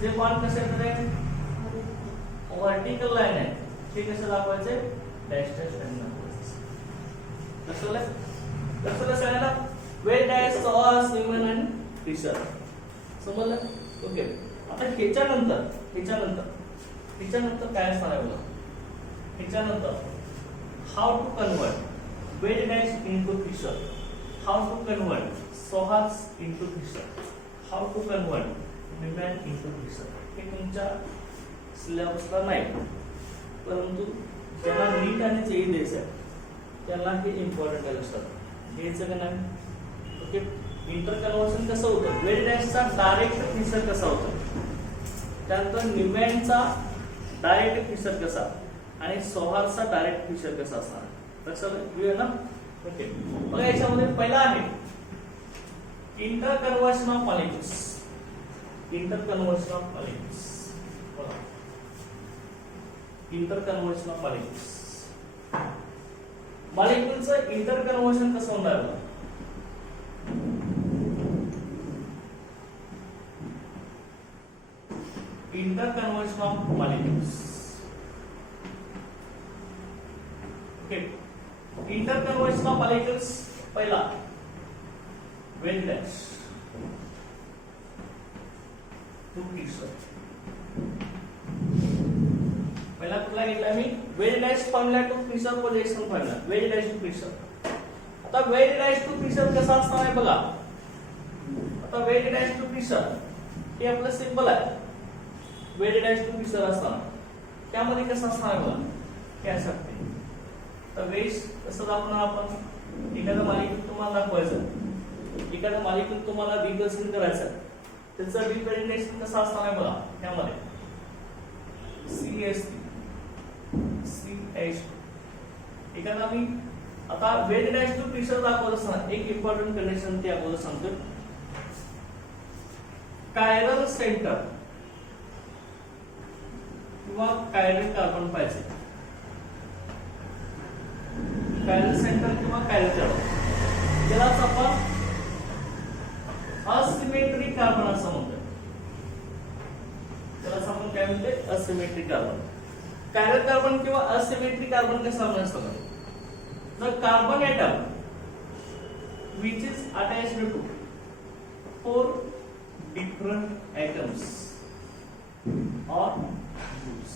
जे बॉन्ड कसे आहेत, वर्टिकल लाईन आहे ते कसे दाखवायचे, डॅश डॅश लाईन दाखवायचे. कसं सगळ्यांना वेल डॅश, सॉस, न्यूमॅन आणि फिशर समजलं. ओके, आता ह्याच्यानंतर काय असणार आहे बघा. ह्याच्यानंतर how to convert well dash into fissure, how to convert Sohas into fissure, how to convert डिमॅन इंटरफिशर हे तुमच्या सिलेबसला नाही, परंतु ज्याला नीट आणि जेई द्यायचं आहे त्याला हे इम्पॉर्टंट आहे लक्षात घ्यायचं का नाही. ओके, इंटर कन्व्हर्शन कसं होतं, वेल डॅशचा डायरेक्ट फिशर कसा होता, त्यानंतर निमॅनचा डायरेक्ट फिशर कसा आणि सोहारचा डायरेक्ट फिशर कसा असणार लक्षात घेऊया ना. ओके, बघा याच्यामध्ये पहिला आहे interconversion of molecules. Interconversion of molecules, बघा इंटर कन्व्हर्शन ऑफ मॉलिक्युल्स. मॉलिक्युलचं इंटर कन्व्हर्शन कसं होणार बघा. Interconversion of molecules. Okay, interconversion of molecules पहिला वेल डॅश टू फिशर. पहिला कुठला घेतला मी, वेल dash formula to Fischer projection formula. वेल डॅश टू फिशर. आता वेल डॅश टू फिशर कसा असणार आहे बघा. आता वेल डॅश टू फिशर हे आपलं सिंपल आहे. वेल डॅश टू फिशर असणार त्यामध्ये कसं असणार आहे बघा, काय सांगते तर वेश कसं दाखवणार आपण. एखादं मॉलिक्यूल तुम्हाला दाखवायचं, एखादं मॉलिक्यूल तुम्हाला रिप्रेझेंट करायचं, त्याचं रिप्रेझेंटेशन कसं असणार आहे बघा. त्यामध्ये CH3 एखादा मी आता वेल डॅश टू फिशर दाखवत असताना एक इम्पॉर्टंट कंडिशन ते अगोदर सांगतो. कायरल सेंटर किंवा कायरल कार्बन पाहिजे. कायरल सेंटर किंवा कायरल कार्बन त्यालाच आपण असिमेट्रिक कार्बन असं म्हणतो. त्यालाच आपण काय म्हणते, असिमेट्रिक कार्बन. कायरल कार्बन किंवा असिमेट्रिक कार्बन कसं आपण सांगतो, the carbon atom which is attached to 4 different atoms or groups.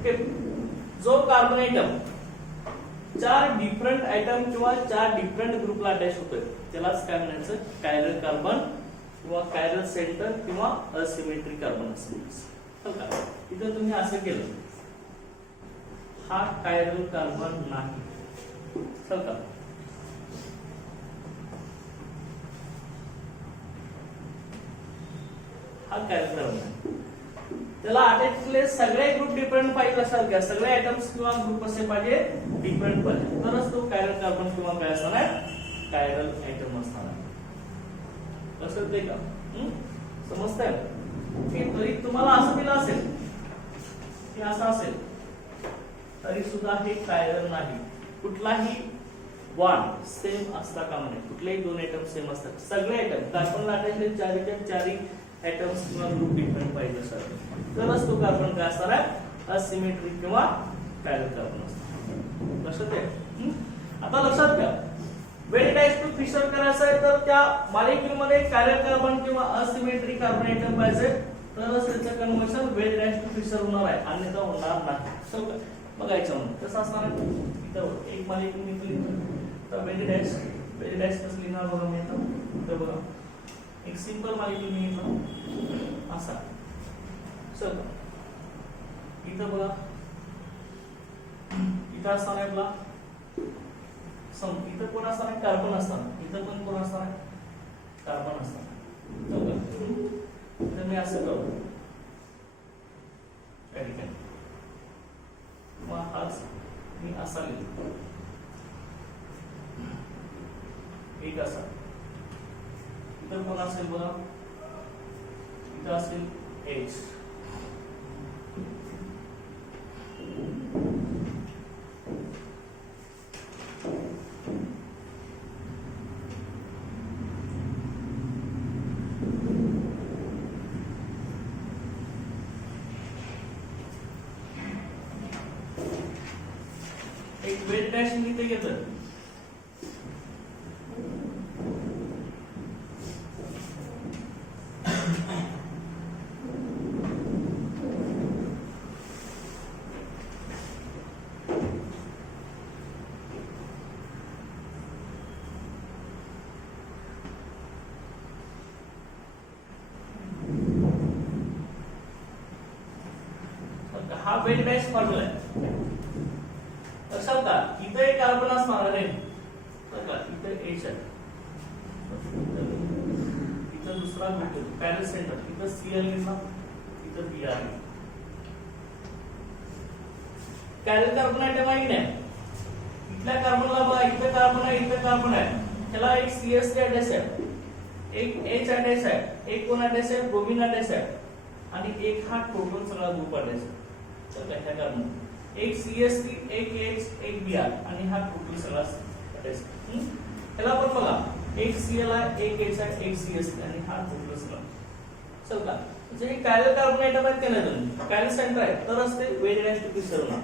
okay, जो कार्बन एटम 4 डिफरंट आयटम किंवा 4 डिफरंट ग्रुपला अटॅच होतोय त्यालाच काय म्हणायचं, कायरल कार्बन किंवा कायरल सेंटर किंवा असिमेट्रिक कार्बन असं म्हणायचं. इथं तुम्ही असं केलं, हा कायरल कार्बन नाही, चल का हा कायरल कार्बन आहे. त्याला अटॅच केले सगळे ग्रुप डिफरंट पाहिजे असाल का, सगळे आयटम्स किंवा ग्रुप असे पाहिजे डिफरंट पाहिजे, तरच तो कायरल कार्बन किंवा काय असणार आहे, कायरल आयटम असणार आहे. लक्षात आहे का, समजतंय. तरी तुम्हाला असं दिलं असेल की असं असेल तरी सुद्धा हे कायरल नाही. कुठलाही बॉन्ड सेम असता कामा नये, कुठलेही दोन आयटम सेम असतात. सगळे आयटम कार्बनला अटॅच चारीच्या चारी आयटम्स किंवा ग्रुप डिफरंट पाहिजे असतात, तरच तो कार्बन काय असणार आहे, असिमेट्रिक किंवा कायरल कार्बन असणार. लक्षात आहे. आता लक्षात घ्या, वेल डॅश टू फिशर करायचं आहे तर त्या मॉलिक्यूल मध्ये कायरल कार्बन किंवा असिमेट्रिक कार्बन आयटम पाहिजे, तरच त्याचं कन्व्हर्शन वेल डॅश टू फिशर होणार आहे, अन्यथा होणार नाही. बघायचं म्हणून कसं असणार आहे, इथं एक मॉलिक्यूल निघली तर वेल डॅश कसं लिहिणार बघा. मी इथं बघा एक सिंपल मॉलिक्यूल निघतो असा. चल इथं बघा, इथं असणार आहे आपला इथं कोण असणार आहे, कार्बन असणार. इथं पण कोण असणार आहे, कार्बन असणार. इथं मी असं करतो काय ठिकाणी, मग आज मी असा लिहितो एक असा. इथं कोण असेल बघा, इथं असेल H. एक वेल डॅश इथे घेतलं, वेल डॅश फॉर्म्युला आहे. लक्षात का इथे एक कार्बन असणार आहे बघा इथे H आहे इथे दुसरा भेटतो पॅरल सेंटर इथे Cl ना इथे Br आहे. कॅरल कार्बन आहे माहिती नाही इथल्या कार्बनला बघा इथे कार्बन आहे इथे कार्बन आहे त्याला एक CH अटॅच आहे एक H अटॅच आहे एक कोण अटॅच आहे ब्रोमीन अटॅच आहे आणि एक हा टोटल सगळा ग्रुप अटॅच आहे. तर ह्या कार्बन एक CH3 एक H एक Br आणि हा टोटल सगळा अटॅच आहे. त्याला पण बघा एक Cl आहे एक H आहे एक CH3 आणि हा टोटल सगळा चल का म्हणजे पॅरल कार्बन आयटम आहेत का नाही पॅरल सेंटर आहे तरच ते वेट डॅश टू फिशर होणार.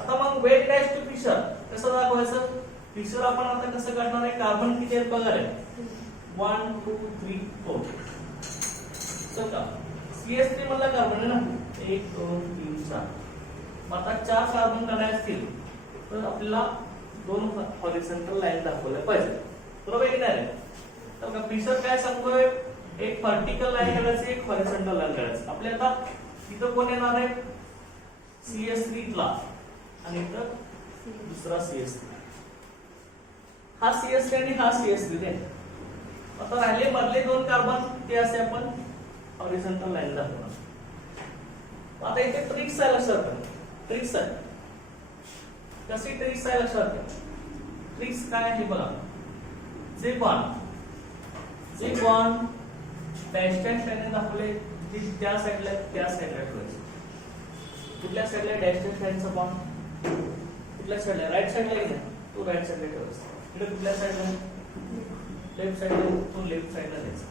आता मग वेट डॅश टू फिशर कसं दाखवायचं फिशर आपण आता कसं काढणार आहे कार्बन किती आहेत बघा रे 1 2 3 4 चल का CH3 मधला कार्बन आहे ना 1 2 3 4 आता 4 कार्बन काढायचे असतील तर आपल्याला दोन हॉरिझॉन्टल लाईन दाखवल्या पाहिजे बरोबर आहे की नाही. तर का फिशर काय सांगतोय एक व्हर्टिकल लाईन काढायची एक हॉरिझॉन्टल लाईन काढायची. आपल्या आता इथं कोण येणार आहे CH3 इथला आणि इथं दुसरा CH3 हा CH3 आणि हा CH3 आहे. आता राहिले मधले दोन कार्बन ते असे आपण हॉरिझॉन्टल लाईन दाखवणार. आता इथे ट्रिक्स आहे लक्षात ठेवा ट्रिक्स आहे कशी ट्रिक्स आहे लक्षात ठेवा. ट्रिक्स काय आहे बघा जे बॉन्ड डॅश डॅश लाईन दाखवले त्या साइडला ठेवायचे. कुठल्या साइडला डॅश डॅश लाईनचा बॉन्ड कुठल्या साइडला राईट साइडला आहे तो राईट साइडला ठेवायचा. इकडे कुठल्या साइडला लेफ्ट साइडला तो लेफ्ट साइडला द्यायचा.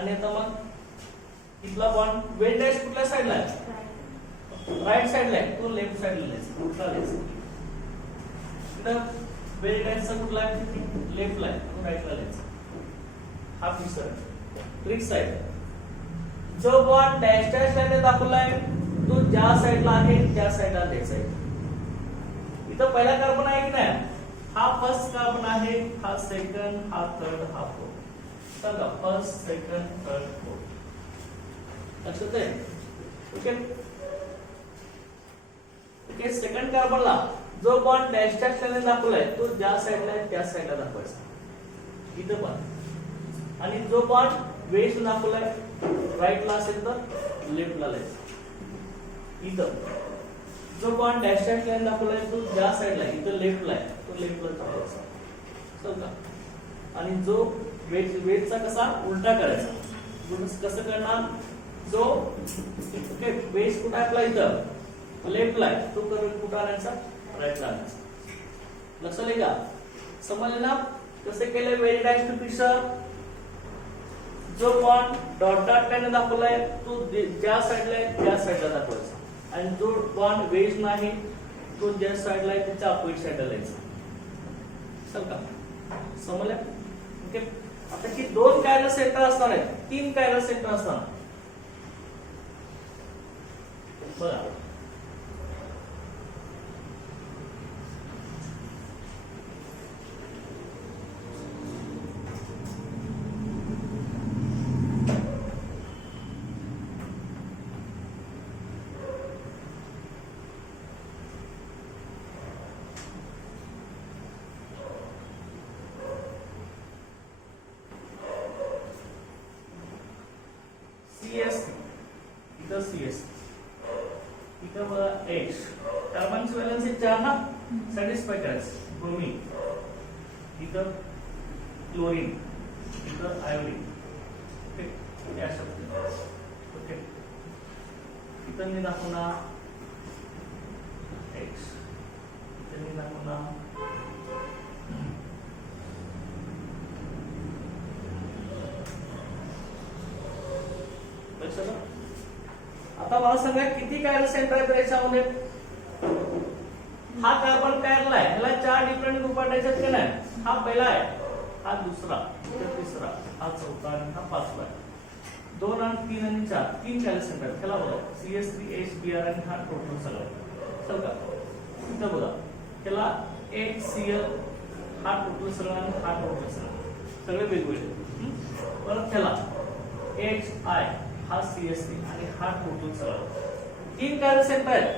आणि आता मग इथला बॉन्ड वेल डॅश कुठल्या साइडला आहे राईट साइडला आहे तो लेफ्ट साइडला द्यायचा कुठला द्यायचा. इकडे वेल डॅशचा कुठला आहे लेफ्टला आहे तो राईटला द्यायचा. हा फिशर ट्रिक्स आहे. जो बॉन्ड डॅश डॅश लाईनने दाखवलाय तो ज्या साइडला आहे त्या साइडला द्यायचा आहे. इथं पहिला कार्बन आहे की नाही हा फर्स्ट कार्बन आहे हा सेकंड हा थर्ड हा फोर्थ. चला फर्स्ट सेकंड थर्ड फोर्थ लक्षात आहे. ओके ओके सेकंड कार्बनला जो बॉन्ड डॅश डॅश लाईनने दाखवलाय तो ज्या साइडला आहे त्या साइडला दाखवायचा इथं पण. आणि जो बॉन्ड वेस्ट दाखवलाय राईटला असेल तर लेफ्टला लावायचा. इथं जो बॉन्ड डॅश डॅश लाईन दाखवलाय तो ज्या साइडला आहे इथं लेफ्टला आहे तो लेफ्टला ठेवायचा समजा. आणि जो वेटचा कसा उलटा करायचा कसं करणार जो ओके वेस्ट कुठे आपला इथं लेफ्टला आहे तो कुठं आणायचा राईटला आणायचा. लक्षात आहे का समजले ना कसे केले वेरी डॅश टू फिशर. जो बॉन्ड डॉट डॉट लाईन दाखवलाय तो ज्या साइडला आहे त्या साइडला दाखवायचा. आणि जो बॉन्ड वेज नाही तो ज्या साइडला आहे त्याच्या अपोजिट साइडला द्यायचा. चल का समजलं ओके. आता की दोन कायरल सेंटर असणार आहेत तीन कायरल सेंटर असणार बघा. इथं बघा H कार्बनची व्हॅलेन्सी 4 ना सॅटिस्फाय करायचं. ब्रोमीन इथं क्लोरीन इथं आयोडीन ओके या शब्द ओके. इथं मी दाखवणार X इथं मी दाखवणार आता मला सांगा किती कायरल सेंटर आहेत याच्यामध्ये. हा कार्बन कायरल आहे ह्याला 4 डिफरंट ग्रुप वाटायचे की नाही. हा पहिला आहे हा दुसरा हा तिसरा हा चौथा आणि हा पाचवा आहे. 2 आणि 3 आणि 4 तीन कायरल सेंटर ह्याला बघा CH3 HBr आणि हा टोटल सगळं चल का. इथं बघा ह्याला HCl हा टोटल सगळं आणि हा टोटल सगळं सगळे वेगवेगळे. परत ह्याला HI हा CH3 आणि हा टोटल सगळं तीन कॅरेसेट आहेत.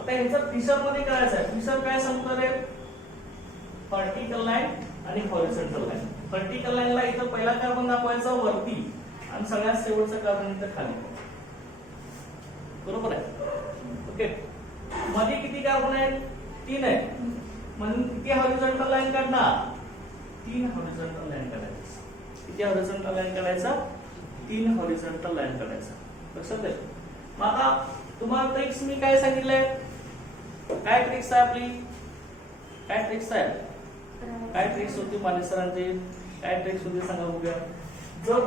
आता ह्याचं फिशर मध्ये करायचं आहे. फिशर काय सांगतो रे, व्हर्टिकल लाईन आणि हॉरिझॉन्टल लाईन. व्हर्टिकल लाईनला इथं पहिला कार्बन दाखवायचा वरती आणि सगळ्यात शेवटचा कार्बन इथं खाली, बरोबर आहे. ओके, मध्ये किती कार्बन आहेत, तीन आहेत, म्हणून किती हॉरिझॉन्टल लाईन काढणार, तीन हॉरिझॉन्टल लाईन काढायचं. किती हॉरिझॉन्टल लाईन काढायचा, तीन हॉरिझॉन्टल लाईन काढायचा. लक्षात आहे. मग आता तुम्हाला ट्रिक्स मी काय सांगितलंय, काय ट्रिक्स आहे आपली, काय ट्रिक्स आहे, काय ट्रिक्स होती माने सरांची, काय ट्रिक्स होती सांगा बघूया. जो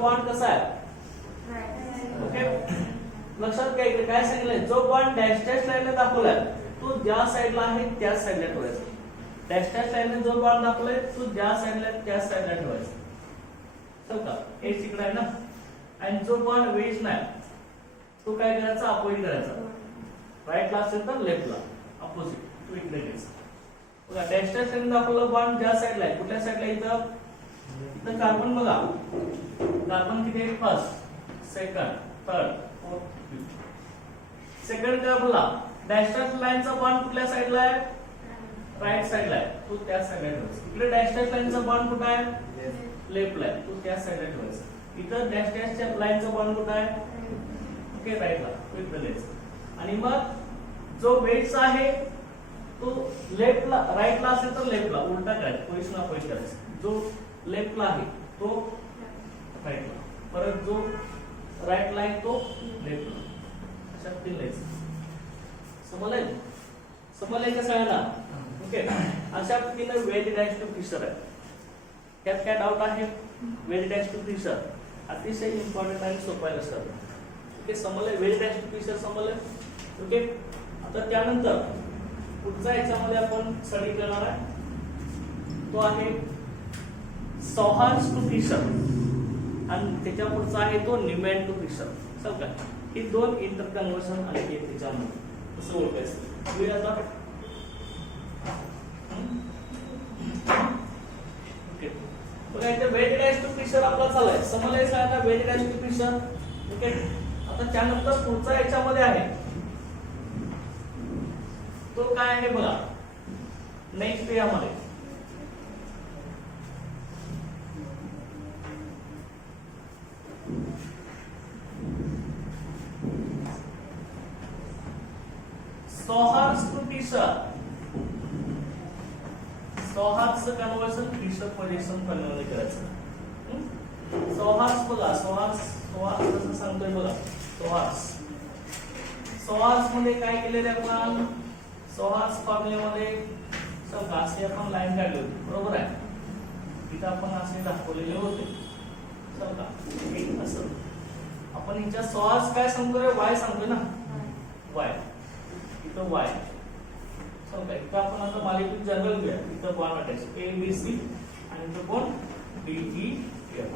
बॉन्ड कसा आहे, ओके, लक्षात घ्या. इथे काय सांगितलंय, जो बॉन्ड डॅश डॅश लाईनने दाखवलाय तो ज्या साईडला आहे त्याच साईडला ठेवायचा. डॅश डॅश लाईनने जो बॉन्ड दाखवलाय तो ज्या साईडला त्याच साईडला ठेवायचा. का हे तिकडे आहे ना. आणि जो बॉन्ड वेज नाही तो काय करायचा, अपोजिट करायचा. राईटला असेल तर लेफ्टला, अपोजिट तो इकडे घ्यायचा. बघा डॅश डॅश लाईन दाखवलं बॉन्ड ज्या साईडला आहे, कुठल्या साईडला, इथं इथं कार्बन बघा, कार्बन किती आहे, first, second, third, fourth, fifth. Second कार्बनला डॅश डॅश लाईनचा बॉन्ड कुठल्या साईडला आहे, राईट साईडला आहे, तो त्या साईडला ठेवायचा. इकडे डॅश डॅश लाईनचा बॉन्ड कुठे आहे, लेफ्टला आहे, तो त्या साईडला ठेवायचा. इथं डॅश डॅशच्या लाईनचा बॉन्ड कुठे आहे, ओके, राईटला, तो इकडे द्यायचा. आणि मग जो वेटचा आहे तो लेफ्टला, राईटला असेल तर लेफ्टला उलटा करायचा, पोझिशन अपोजिट करायचा. जो लेफ्टला आहे तो राईटला, परत जो राईटला आहे तो लेफ्टला, अशा तीन लाईन्स. समजलंय, समजलंय का सगळ्यांना, ओके. अशा पद्धतीने वेज डॅश टू फिशर आहे. त्यात काय डाऊट आहे, वेज डॅश टू फिशर अतिशय इम्पॉर्टंट आणि सोपं आहे लक्षात. ओके, समजलंय, वेज डॅश टू फिशर समजलंय. ओके, आता त्यानंतर पुढचा याच्यामध्ये आपण स्टडी करणार आहे तो आहे सौहार्स टू फिशर आणि त्याच्या पुढचा आहे तो न्यूमॅन टू फिशर. समज का, ही दोन इंटर कन्व्हर्सन आणि त्याच्यामध्ये कसं ओळखायचं मी आता. ओके, बघा इथे वेज डॅश टू फिशर आपला चाललाय. समजलंय का wedge dash to Fischer. Okay, आता त्यानंतर पुढचा याच्यामध्ये आहे तो काय आहे बघा, नेक्स्ट यामध्ये सौहार्स टू फिशर. सौहार्सचं कन्व्हर्सन फिशर पोझिशन मध्ये करायचं. सौहार्स बघा, सौहार्स कसं सांगतोय बघा. सौहार्स मध्ये काय केलेलं आहे आपण, सौहार्स फॉर्म्युल्यामध्ये समजा असे आपण लाईन काढली होती, बरोबर आहे. इथं आपण असे दाखवलेले होते समजा असं. आपण हिच्या सौहार्स काय सांगतोय, वाय सांगतोय ना, वाय. इथं वाय समजा. इथं आपण आता मालिकेत जनरल घेऊया. इथं bond attach A B C आणि इथं कोण डी ई एफ.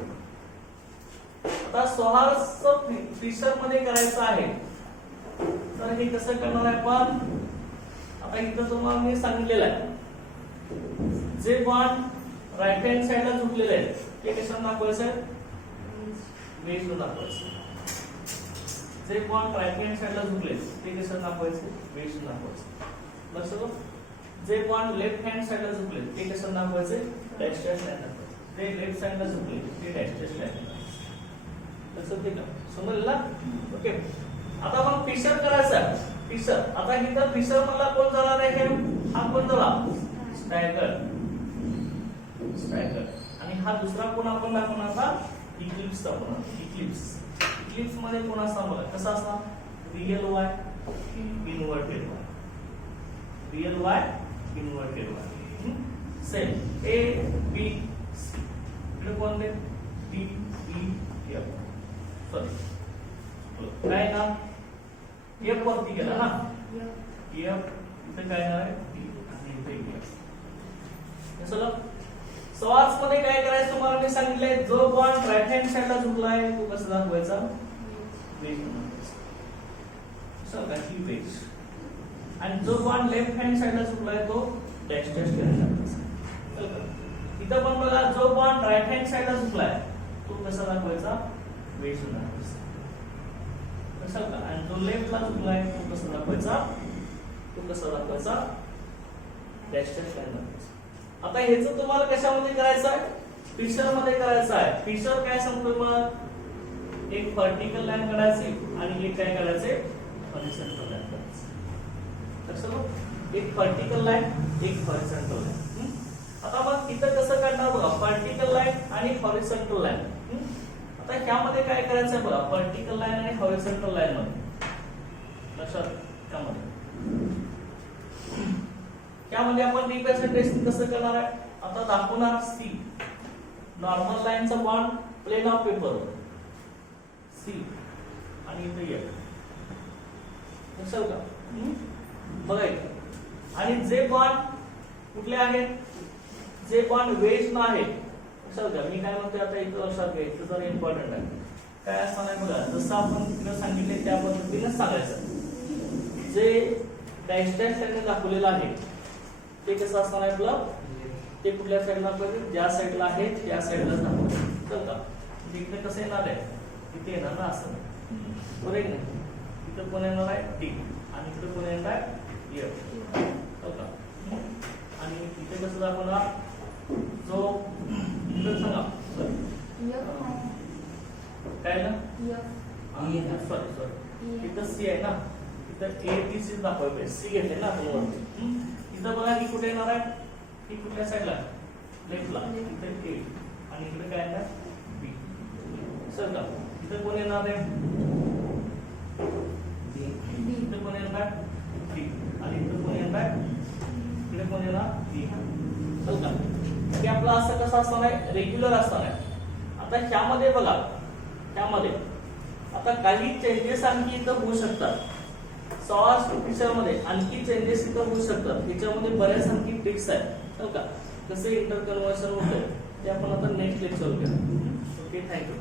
आता सौहार्स फिशर मध्ये करायचं आहे तर हे कसं करणार आहे आपण. आता इथं तुम्हाला मी सांगितलेलं आहे जे बॉन्ड राईट हँड साइडला झुकलेले आहेत ते कशाने दाखवायचं, वेज ला दाखवायचं. जे बॉन्ड राईट हँड साइडला झुकले ते कशाने दाखवायचे, वेज ला दाखवायचं. लक्षात. जे बॉन्ड लेफ्ट हँड साइडला झुकले ते कशाने दाखवायचे, डॅश डॅश लाईन दाखवायचे. जे लेफ्ट साइडला झुकले ते डॅश डॅश लाईन दाखवायचे. लक्षात आहे का, समजलं. ओके, आता आपण फिशर करायचं. फिशर आता इथं फिशर मला कोण जाणार आहे, हा कोण झाला, स्टॅगर. आणि हा दुसरा कोण आपण दाखवणार, हा इक्लिप्स दाखवणार. इक्लिप्स मध्ये कोण असणार बघा, कसा असणार, real Y inverted Y, real Y inverted Y. Same A B इकडे कोण दे, डी ई एफ. सॉरी काय ना, एफ वरती गेला ना, एफ इथे काय आहे, आणि इथे एफ. चला, सौहार्स मध्ये काय करायचं तुम्हाला मी सांगितलंय, जो बॉन्ड राईट हँड साइडला झुकला आहे तो कसा दाखवायचा, वेज दाखवायचा. ही वेज. आणि जो बॉन्ड लेफ्ट हँड साइडला झुकला आहे तो डॅश डॅश करायचा. इथं पण बघा, जो बॉन्ड राईट हँड साइडला झुकला आहे तो कसा दाखवायचा, वेज दाखवायचा. कशाल का आणि जो लेफ्टला चुकलाय तो कसा दाखवायचा डॅश डॅश लाईन दाखवायचा. आता ह्याचं तुम्हाला कशामध्ये करायचं आहे फिशर मध्ये करायचं आहे. फिशर काय सांगतो मग एक व्हर्टिकल लाईन काढायची आणि एक काय काढायचे हॉरिझॉन्टल लाईन काढायची. लक्षात एक व्हर्टिकल लाईन एक हॉरिझॉन्टल लाईन. आता मग इथं कसं काढणार बघा व्हर्टिकल लाईन आणि हॉरिझॉन्टल लाईन. आता ह्यामध्ये काय करायचं आहे बघा व्हर्टिकल लाईन आणि हॉरिझॉन्टल लाईन मध्ये लक्षात त्यामध्ये आपण रिप्रेझेंटेशन कसं करणार आहे आता दाखवणार सी नॉर्मल लाईनचा bond plane of paper C आणि इथे एक लक्षात का बघा आणि जे बॉन्ड कुठले आहेत जे बॉन्ड वेज ना आहे लक्षात घ्या. मी काय म्हणतोय आता इथं लक्षात घ्या इथं जरा इम्पॉर्टंट आहे काय असणार आहे बघा जसं आपण तिकडे सांगितले त्या पद्धतीने सांगायचं. जे डॅश डॅश लाईनने दाखवलेलं आहे ते कसं असणार आहे आपलं ते कुठल्या साईडला दाखवायचं ज्या साईडला आहे त्या साईडलाच दाखवायचं चल का. इकडे कसं येणार आहे इथे येणार ना असं बरोबर आहे ना. इथं कोण येणार आहे टी आणि इकडे कोण येणार आहे एफ चल का. आणि इथे कसं दाखवणार जो इथं सांगा काय ना सॉरी इथं सी आहे ना इथं ए बी सी दाखवायचं सी घेतले ना आपण इथं बघा ही कुठे येणार आहे ही कुठल्या साईडला लेफ्टला इथे ए आणि इकडे काय येणार बी सर का. इथं कोण येणार आहे इथं कोण येणार आहे बी आणि इथं कोण येणार आहे इकडे कोण येणार बी चल का. हे आपलं असं कसं असणार आहे रेग्युलर असणार आहे. आता ह्यामध्ये बघा ह्यामध्ये आता काही चेंजेस आणखी इथं होऊ शकतात सॉस फिशर मध्ये आणखी चेंजेस इथं होऊ शकतात. याच्यामध्ये बऱ्याच आणखी ट्रिक्स आहेत का कसे इंटर कन्व्हर्शन होतं ते आपण आता नेक्स्ट लेक्चर करू. Okay thank you.